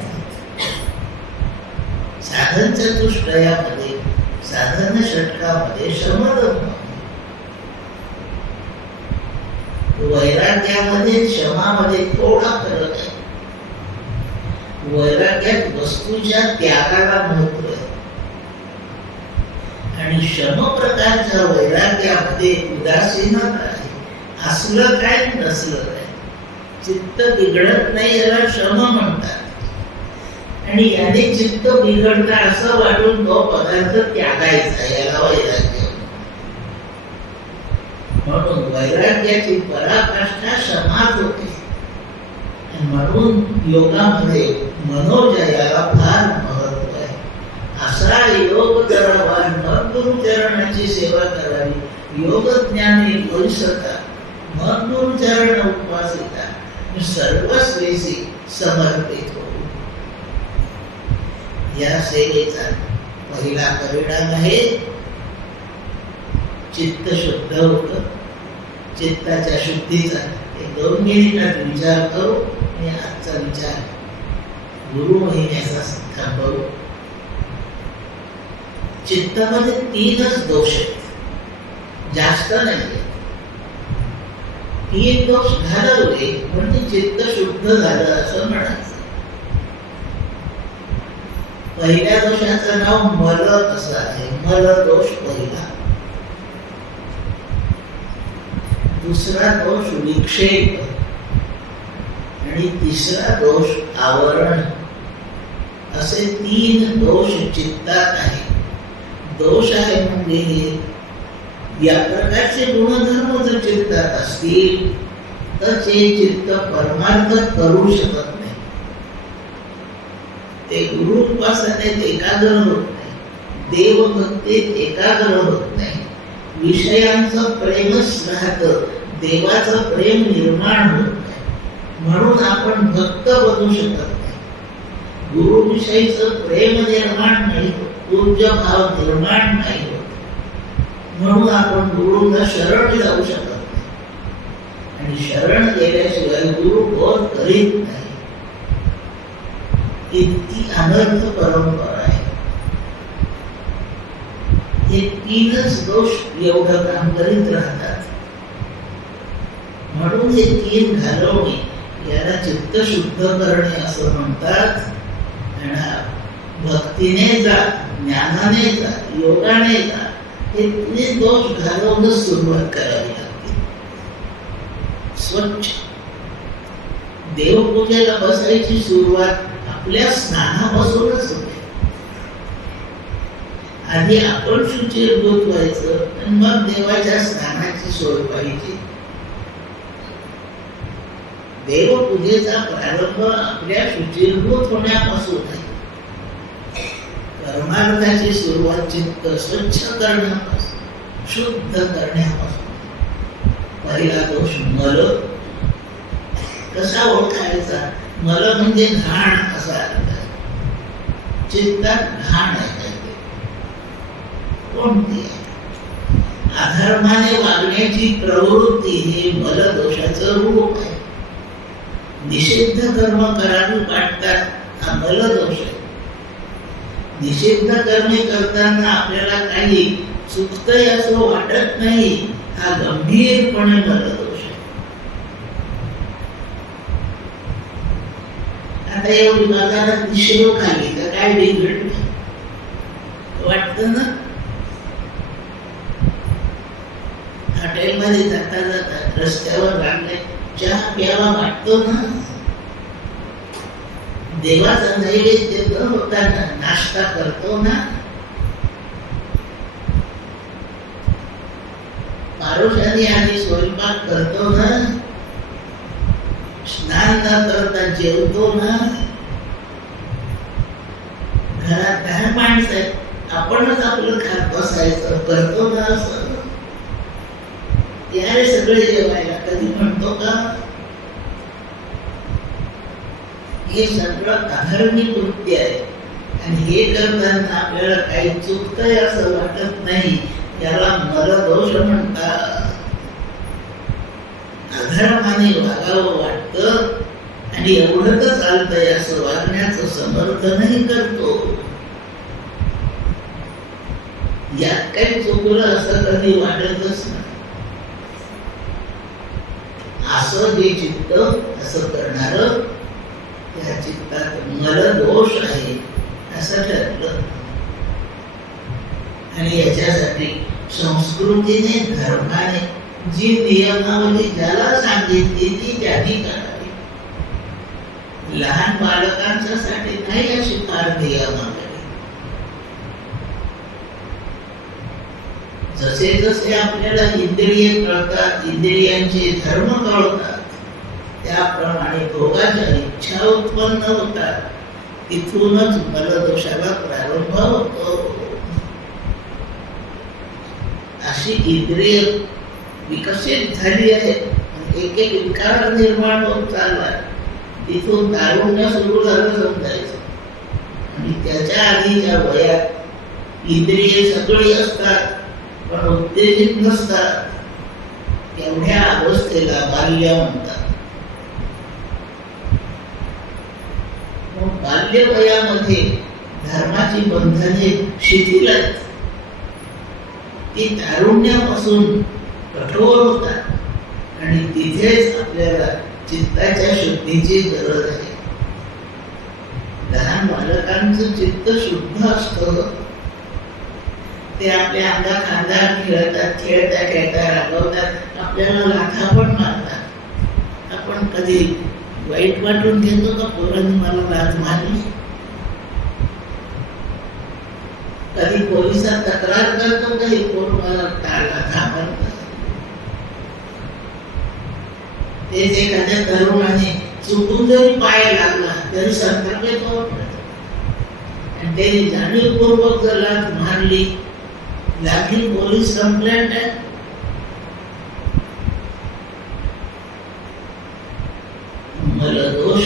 साधन चतुष्टयामध्ये, साधन षटकामध्ये शमदम. वैराग्यामध्ये क्षमामध्ये थोडा फरक आहे. वैराग्यात वस्तूच्या त्यागाला महत्व आहे आणि शम प्रकारच्या वैराग्यामध्ये उदासीनता आहे. असलं काय नसलं काय, चित्त बिघडत नाही याला शम म्हणतात. आणि याने चित्त बिघडतं असं वाटून तो पदार्थ त्यागायचा, याला वैराग्य. म्हणून वैराग्याची पराकाष्ठा क्षमात होते. म्हणून योगामध्ये मनोजयाला फार महत्व आहे. असा योग करावा, मन गुरुचरणाची सेवा करावी. योग ज्ञानी परिसता, मन गुरुचरण उपवासिता. सर्वस्वेसी समर्पित हो. या सेवेचा पहिला परिणाम आहे चित्त शुद्ध होतं. चित्ताच्या शुद्धीचा 2 मिनिटात विचार करू आणि आजचा विचार गुरु महिन्याचा थांबवू. चित्तामध्ये 3च दोष आहेत, जास्त नाही. 3 दोष घालवले म्हणजे चित्त शुद्ध झालं असं म्हणायचं. पहिल्या दोषाचं नाव मल असं आहे. मल दोष पहिला. दुसरा दोष विक्षेप आणि तिसरा दोष आवरण. असे 3 दोष चित्तात आहे. दोष आहे म्हणजे या प्रकारचे गुणधर्म जर चित्तात असतील तर ते चित्त परमार्थ करू शकत नाही. ते गुरु उपासनेत एकाग्र होत नाही, देवभक्तीत एकाग्र होत नाही. विषयांचं प्रेमच राहतं, देवाचं प्रेम निर्माण होत नाही. म्हणून आपण भक्त बनू शकत नाही. गुरुविषयीचं प्रेम निर्माण नाही होत, पूज्य भाव निर्माण नाही होत. म्हणून आपण गुरुला शरण जाऊ शकत नाही आणि शरण गेल्याशिवाय गुरु बोध करीत नाही. इतकी अनर्थ परंपरा आहे. हे 3च दोष एवढं काम करीत राहतात. म्हणून हे 3 घालवणे याला चित्त शुद्ध करणे असं म्हणतात. भक्तीने जा, ज्ञानाने जा, योगाने जा, हे 3 दोष घालवून सुरुवात करावी लागते. स्वच्छ देवपूजेला बसायची सुरुवात आपल्या स्नानापासूनच होते. आधी आपण शुचिर्भूत व्हायचं आणि मग देवाच्या स्नानाची सोय पाहिजे. देवपूजेचा प्रारंभ आपल्या शुचिर्भूत होण्यापासून आहे. परमार्थाची सुरुवात चित्त स्वच्छ करण्यापासून, शुद्ध करण्यापासून. पहिला दोष मल. कसा ओळखायचा? मल म्हणजे घाण असा अर्थ आहे. चित्तात घाण आहे काहीतरी. कोणती आहे? अधर्माने वागण्याची प्रवृत्ती हे मल दोषाचं रूप आहे. निषिद्ध कर्म करावी वाटतात, हा मल दोष आहे. निषिद्ध कर्मे करताना आपल्याला काही चुकतंय असं वाटत नाही, हा गंभीरपणे मलदोष आहे. आता एवढी बाजारात दिशेलो खाली तर काय बिघडलं वाटत ना. हॉटेलमध्ये जाता जाता रस्त्यावर रांगले चहा प्यावा वाटतो ना. देवाचा नैवेद्य न होताना नाश्ता करतो ना. पारोशाने आधी स्वयंपाक करतो ना. स्नान न करता जेवतो ना. घरात 10 माणसं आहेत, आपणच आपलं खात बसायचं करतो ना. असं यारे सगळे जेवायला कधी म्हणतो का? हे सगळं अधर्मी कृत्य आहे आणि हे करताना आपल्याला काही चुकतंय असं वाटत नाही. याला मलदोष म्हणतात. अधर्माने वागावं वाटतं आणि एवढं तर चालतंय असं वागण्याचं समर्थनही करतो. यात काही चुकलं असं कधी वाटतच नाही. असं जे चित्त असं करणार त्या चित्तात मलदोष आहे असं ठरलं. आणि याच्यासाठी संस्कृतीने धर्माने जी नियमावली ज्याला सांगितली ती त्याने करावी. लहान बालकांच्यासाठी नाही अशी फार नियमावली. जसे जसे आपल्याला इंद्रिय कळतात, इंद्रियांचे धर्म कळतात, त्याप्रमाणे भोगाच्या इच्छा उत्पन्न होतात. तिथूनच मलदोषाला प्रारंभ होतो. अशी इंद्रिय विकसित झाली आहे, एक एक विकार निर्माण होत चाललाय. तिथून तारुण्य सुरू झालं समजायचं. आणि त्याच्या आधीच्या वयात इंद्रिये सगळी असतात पण उत्तेजित नसतात. एवढ्या अवस्थेला बाल्य म्हणतात. बाल्य वयामध्ये धर्माची बंधने शिथिल आहेत. ती तारुण्यापासून कठोर होतात आणि तिथेच आपल्याला चित्ताच्या शुद्धीची गरज आहे. लहान बालकांचं चित्त शुद्ध असतं. ते आपल्या अंगा खांद्यावर खेळतात, खेळता खेळता रागवतात, आपल्याला लाथा पण मारतात. आपण कधी वाईट वाटून घेतो का पोरांनी मला लाथ मारली? कधी पोलिसात तक्रार करतो का हे पोर मला लाथा मारतात? तेच एखाद्या तरुणाने चुकून जरी पाय लागला तरी संताप येतो. आणि त्यांनी जाणीवपूर्वक जर लाथ मारली, लागली पोलीस कंप्लेंट आहे. मलदोष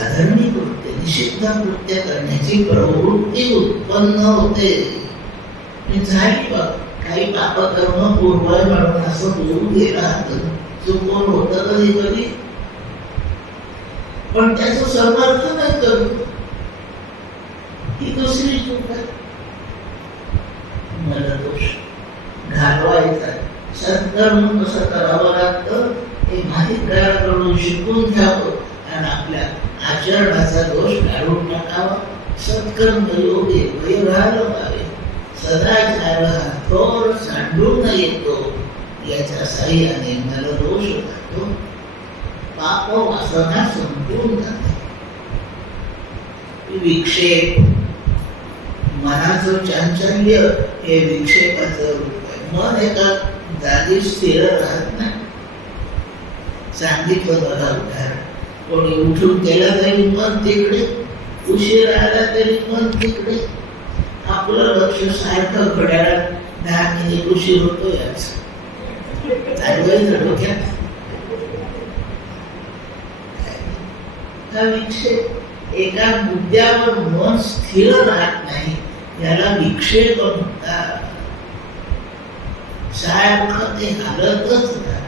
अधर्मी कृत्य, निषिद्ध कृत्य करण्याची प्रवृत्ती उत्पन्न होते. झाली बघ काही पापकर्म पूर्व म्हणून असं होऊन गेला, चुकून होतं कधी कधी, पण त्याचं समर्थन नाही करतो. ही दुसरी चूक आहे. मलदोष घालवायचा. सत्कर्म कसं करावं लागतं हे माहितगाराकडून शिकून घ्यावं आणि आपल्या आचरणाचा दोष काढून टाकावा. सत्कर्म योगे वैराग्य व्हावे. सदाचार हा थोर सांडून येतो. याच्या साह्याने मलदोष जातो. पाप वासना संपून जाते. विक्षेप, मनाचं चांचल्य हे विक्षेपाचं रूप आहे. मन एका जागी स्थिर राहत नाही. सांगितलं बघा उदाहरण, कोणी उठून केला तरी मन तिकडे, उशीर आला तरी मन तिकडे. आपलं लक्ष सारखं घड्याळात 10 मिनिट उशीर होतो याच डोक्यात. हा विक्षेप, एका मुद्द्यावर मन स्थिर राहत नाही, याला विक्षेप म्हणतात. सारखं ते हालतच राहत.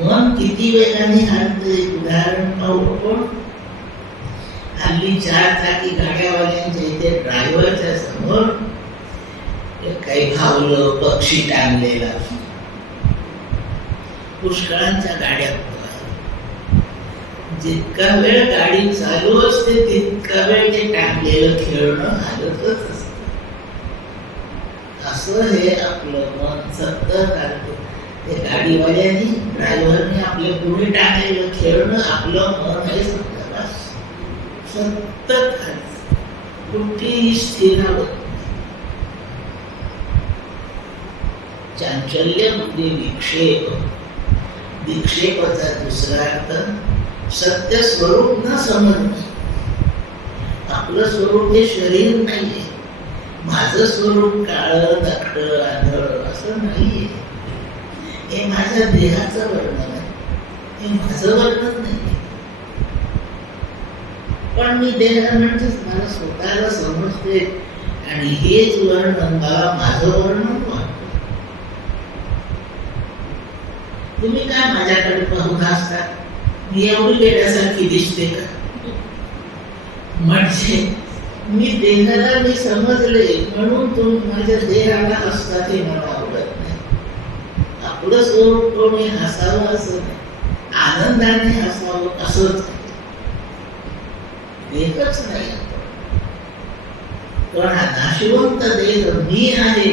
मन किती वेगाने हालते उदाहरण पाहू. पण हल्ली 4 चाकी गाड्यावाल्यांच्या इथे ड्रायव्हरच्या समोर काही भावलं पक्षी टांगलेला, पुष्कळांच्या गाड्यात जितका वेळ गाडी चालू असते तितका वेळ ते टांगलेलं खेळणं हालतच असत. असं हे आपलं मन सतत काढतो. ते गाडीवाल्यानी ड्रायव्हरने आपल्या पुढे टाकलेलं खेळणं आपलं मन हे सतत कुठेही स्थिर होत. चांचल्य म्हणजे विक्षेप. विक्षेपाचा दुसरा अर्थ सत्य स्वरूप न समजणे. आपलं स्वरूप हे शरीर नाहीये. माझं स्वरूप काळं धाकट आंधळ असं नाहीये. हे माझ्या देहाचं वर्णन आहे, हे माझं वर्णन नाही. पण मी देह म्हणजेच मला स्वतःला समजते आणि हेच वर्णन मला माझं वर्णन वाटतं. तुम्ही काय माझ्याकडे पाहून असता? मी एवढी वेड्यासारखी दिसते का? म्हणजे मी देहाला मी समजले म्हणून तुम्ही माझ्या देहाला असतात हे मला आवडत नाही. आपलं स्वरूप कोणी हसावं असं नाही, आनंदाने हसावं असंच देहच नाही. पण हा नाशिवंत देह मी आहे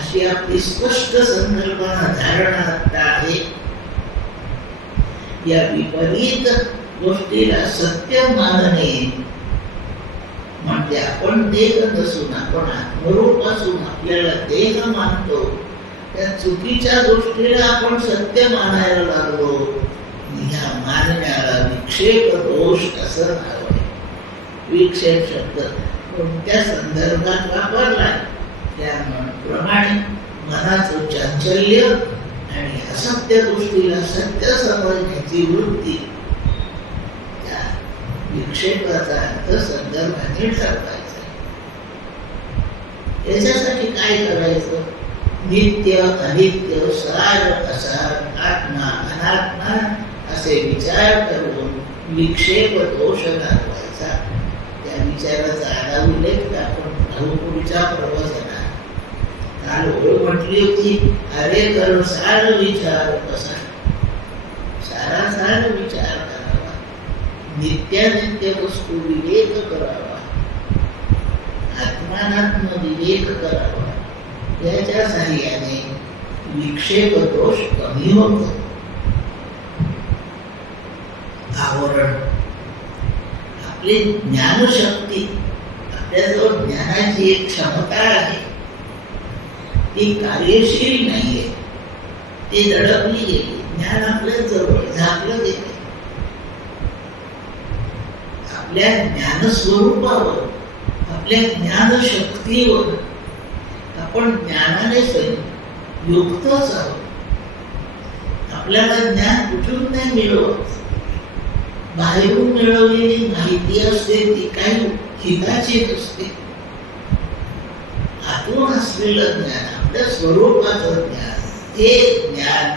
अशी आपली स्पष्ट संकल्पना धारणा आता आहे. या विपरीत गोष्टीला सत्य मानणे म्हणजे आपण देह नसून आपण आत्मरूप असून आपल्याला देह मानतो. त्या चुकीच्या गोष्टीला आपण सत्य मानायला लागलो. ह्या मानण्याला विक्षेप दोष असं नाव आहे. विक्षेप शब्द कोणत्या संदर्भात वापरला त्याप्रमाणे मनाचं चांचल्य आणि असत्य गोष्टीला सत्य समजण्याची वृत्ती त्या विक्षेपाचा अर्थ संदर्भाने ठरवायचा. याच्यासाठी काय करायचं? नित्य अनित्य सार असार आत्मा अनात्मा असे विचार करून विक्षेप दोष दाखवायचा. त्या विचाराचा आधा उल्लेख आपण भाऊपुरीच्या प्रवचनात काल ओळ म्हटली होती. अरे करो सार विचार कसा, सारासार विचार करावा, नित्यानित्य वस्तू विवेक करावा, आत्मानात्म विवेक करावा. याच्या साहाय्याने विक्षेप दोष कमी होतो. आवरण आपली ज्ञानशक्ती, आपल्याजवळ ज्ञानाची एक क्षमता आहे, ती कार्यशील नाहीये, ती दडपली गेली. ज्ञान आपल्या जवळ झाकलं गेलं. आपल्या ज्ञानस्वरूपावर, आपल्या ज्ञानशक्तीवर आपण ज्ञानाने युक्तच आहोत. आपल्याला ज्ञान कुठून नाही मिळवत. बाहेरून मिळवलेली माहिती असते ती काही हिताची असते. आतून असलेलं ज्ञान, आपल्या स्वरूपाचं ज्ञान, हे ज्ञान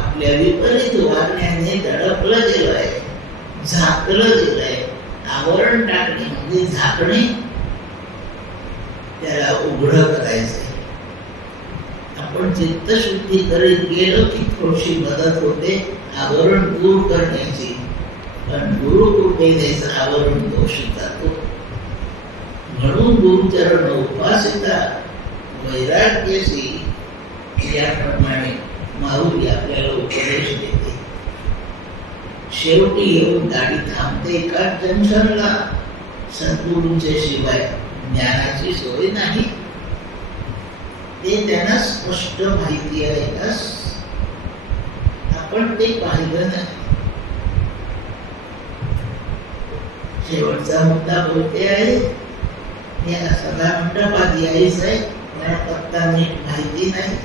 आपल्या विपरीत वागण्याने दडपलं गेलं आहे, झाकलं गेलं आहे. आवरण टाकणे म्हणजे झाकणे, त्याला उघडं करायचंय. आपण चित्तशुद्धी करीत गेलो की थोडीशी मदत होते आवरण दूर करण्याची. पण गुरु कृपेनेच आवरण दोष जातो. म्हणून गुरुचरण उपासिता वैराग्यशी याप्रमाणे माऊली आपल्याला उपदेश देते. शेवटी येऊन गाडी थांबते एका जंक्शनला. सद्गुरूंच्या शिवाय ज्ञानाची सोय नाही, ते त्यांना स्पष्ट माहिती आहे. आपण ते पाहिलं नाही. शेवटचा मुद्दा बोलते आहे. या सभा मंडपात यायचं आहे, मला पत्ता नीट माहिती नाही.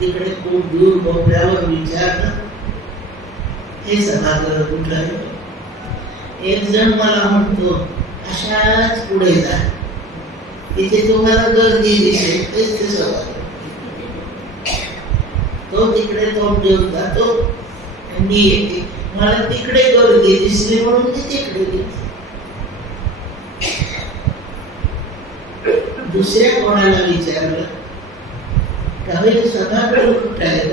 तिकडे खूप दूर बोलल्यावर विचारलं हे सभागृह कुठलं आहे. एक जण मला म्हणतो अशाच पुढे जा, तिथे तुम्हाला गर्दी दिसेल, तेच ते सभागृह. तो तिकडे तोंड देऊन जातो. मी येते, मला तिकडे गर्दी दिसली म्हणून मी तिकडे गेले. दुसऱ्या कोणाला विचारलं का हे सभागृह कुठं आहे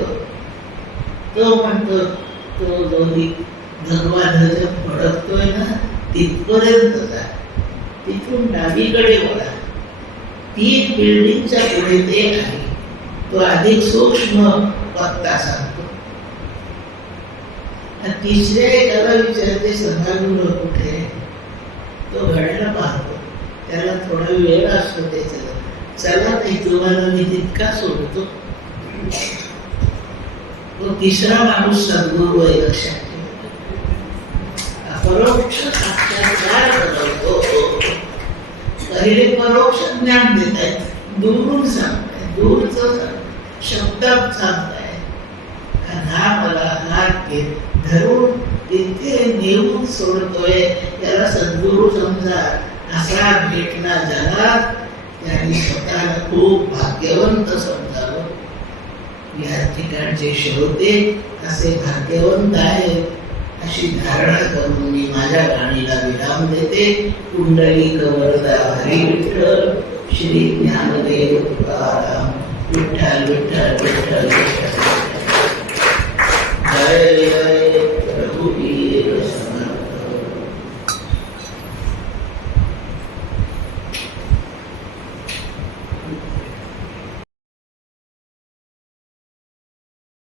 तो म्हणतो तो दोन्ही भगवा ध्वज फडकतोय ना तिथपर्यंत जा, तिथून डावीकडे वळा, 3 बिल्डिंगच्या पुढे ते आहे. तो अधिक सूक्ष्म पत्ता सांगतो. आणि तिसऱ्या एकाला विचारते सभागृह कुठे, तो घड्याला पाहतो, त्याला थोडा वेळ असतो त्याच्याला, चला नाही तुम्हाला मी तितका सोडतो. तो तिसरा माणूस सद्गुरू आहे, लक्षात ठेवा. परोक्ष साक्षात्कार करतो. पहिले परोक्ष ज्ञान देत आहेत, दुरून सांगताय, दूरच शब्दात सांगताय. हा मला हात घेत धरून तिथे नेऊन सोडतोय, त्याला सद्गुरू समजा. असा भेटला जगात त्यांनी स्वतःला खूप भाग्यवंत समजावं. या ठिकाणचे श्रोते असे भाग्यवंत आहेत अशी धारणा करून मी माझ्या वाणीला विराम देते. कुंडलिक वरदा हरी विठ्ठल, श्री ज्ञानदेव तुकाराम. विठ्ठल विठ्ठल विठ्ठल विठ्ठल.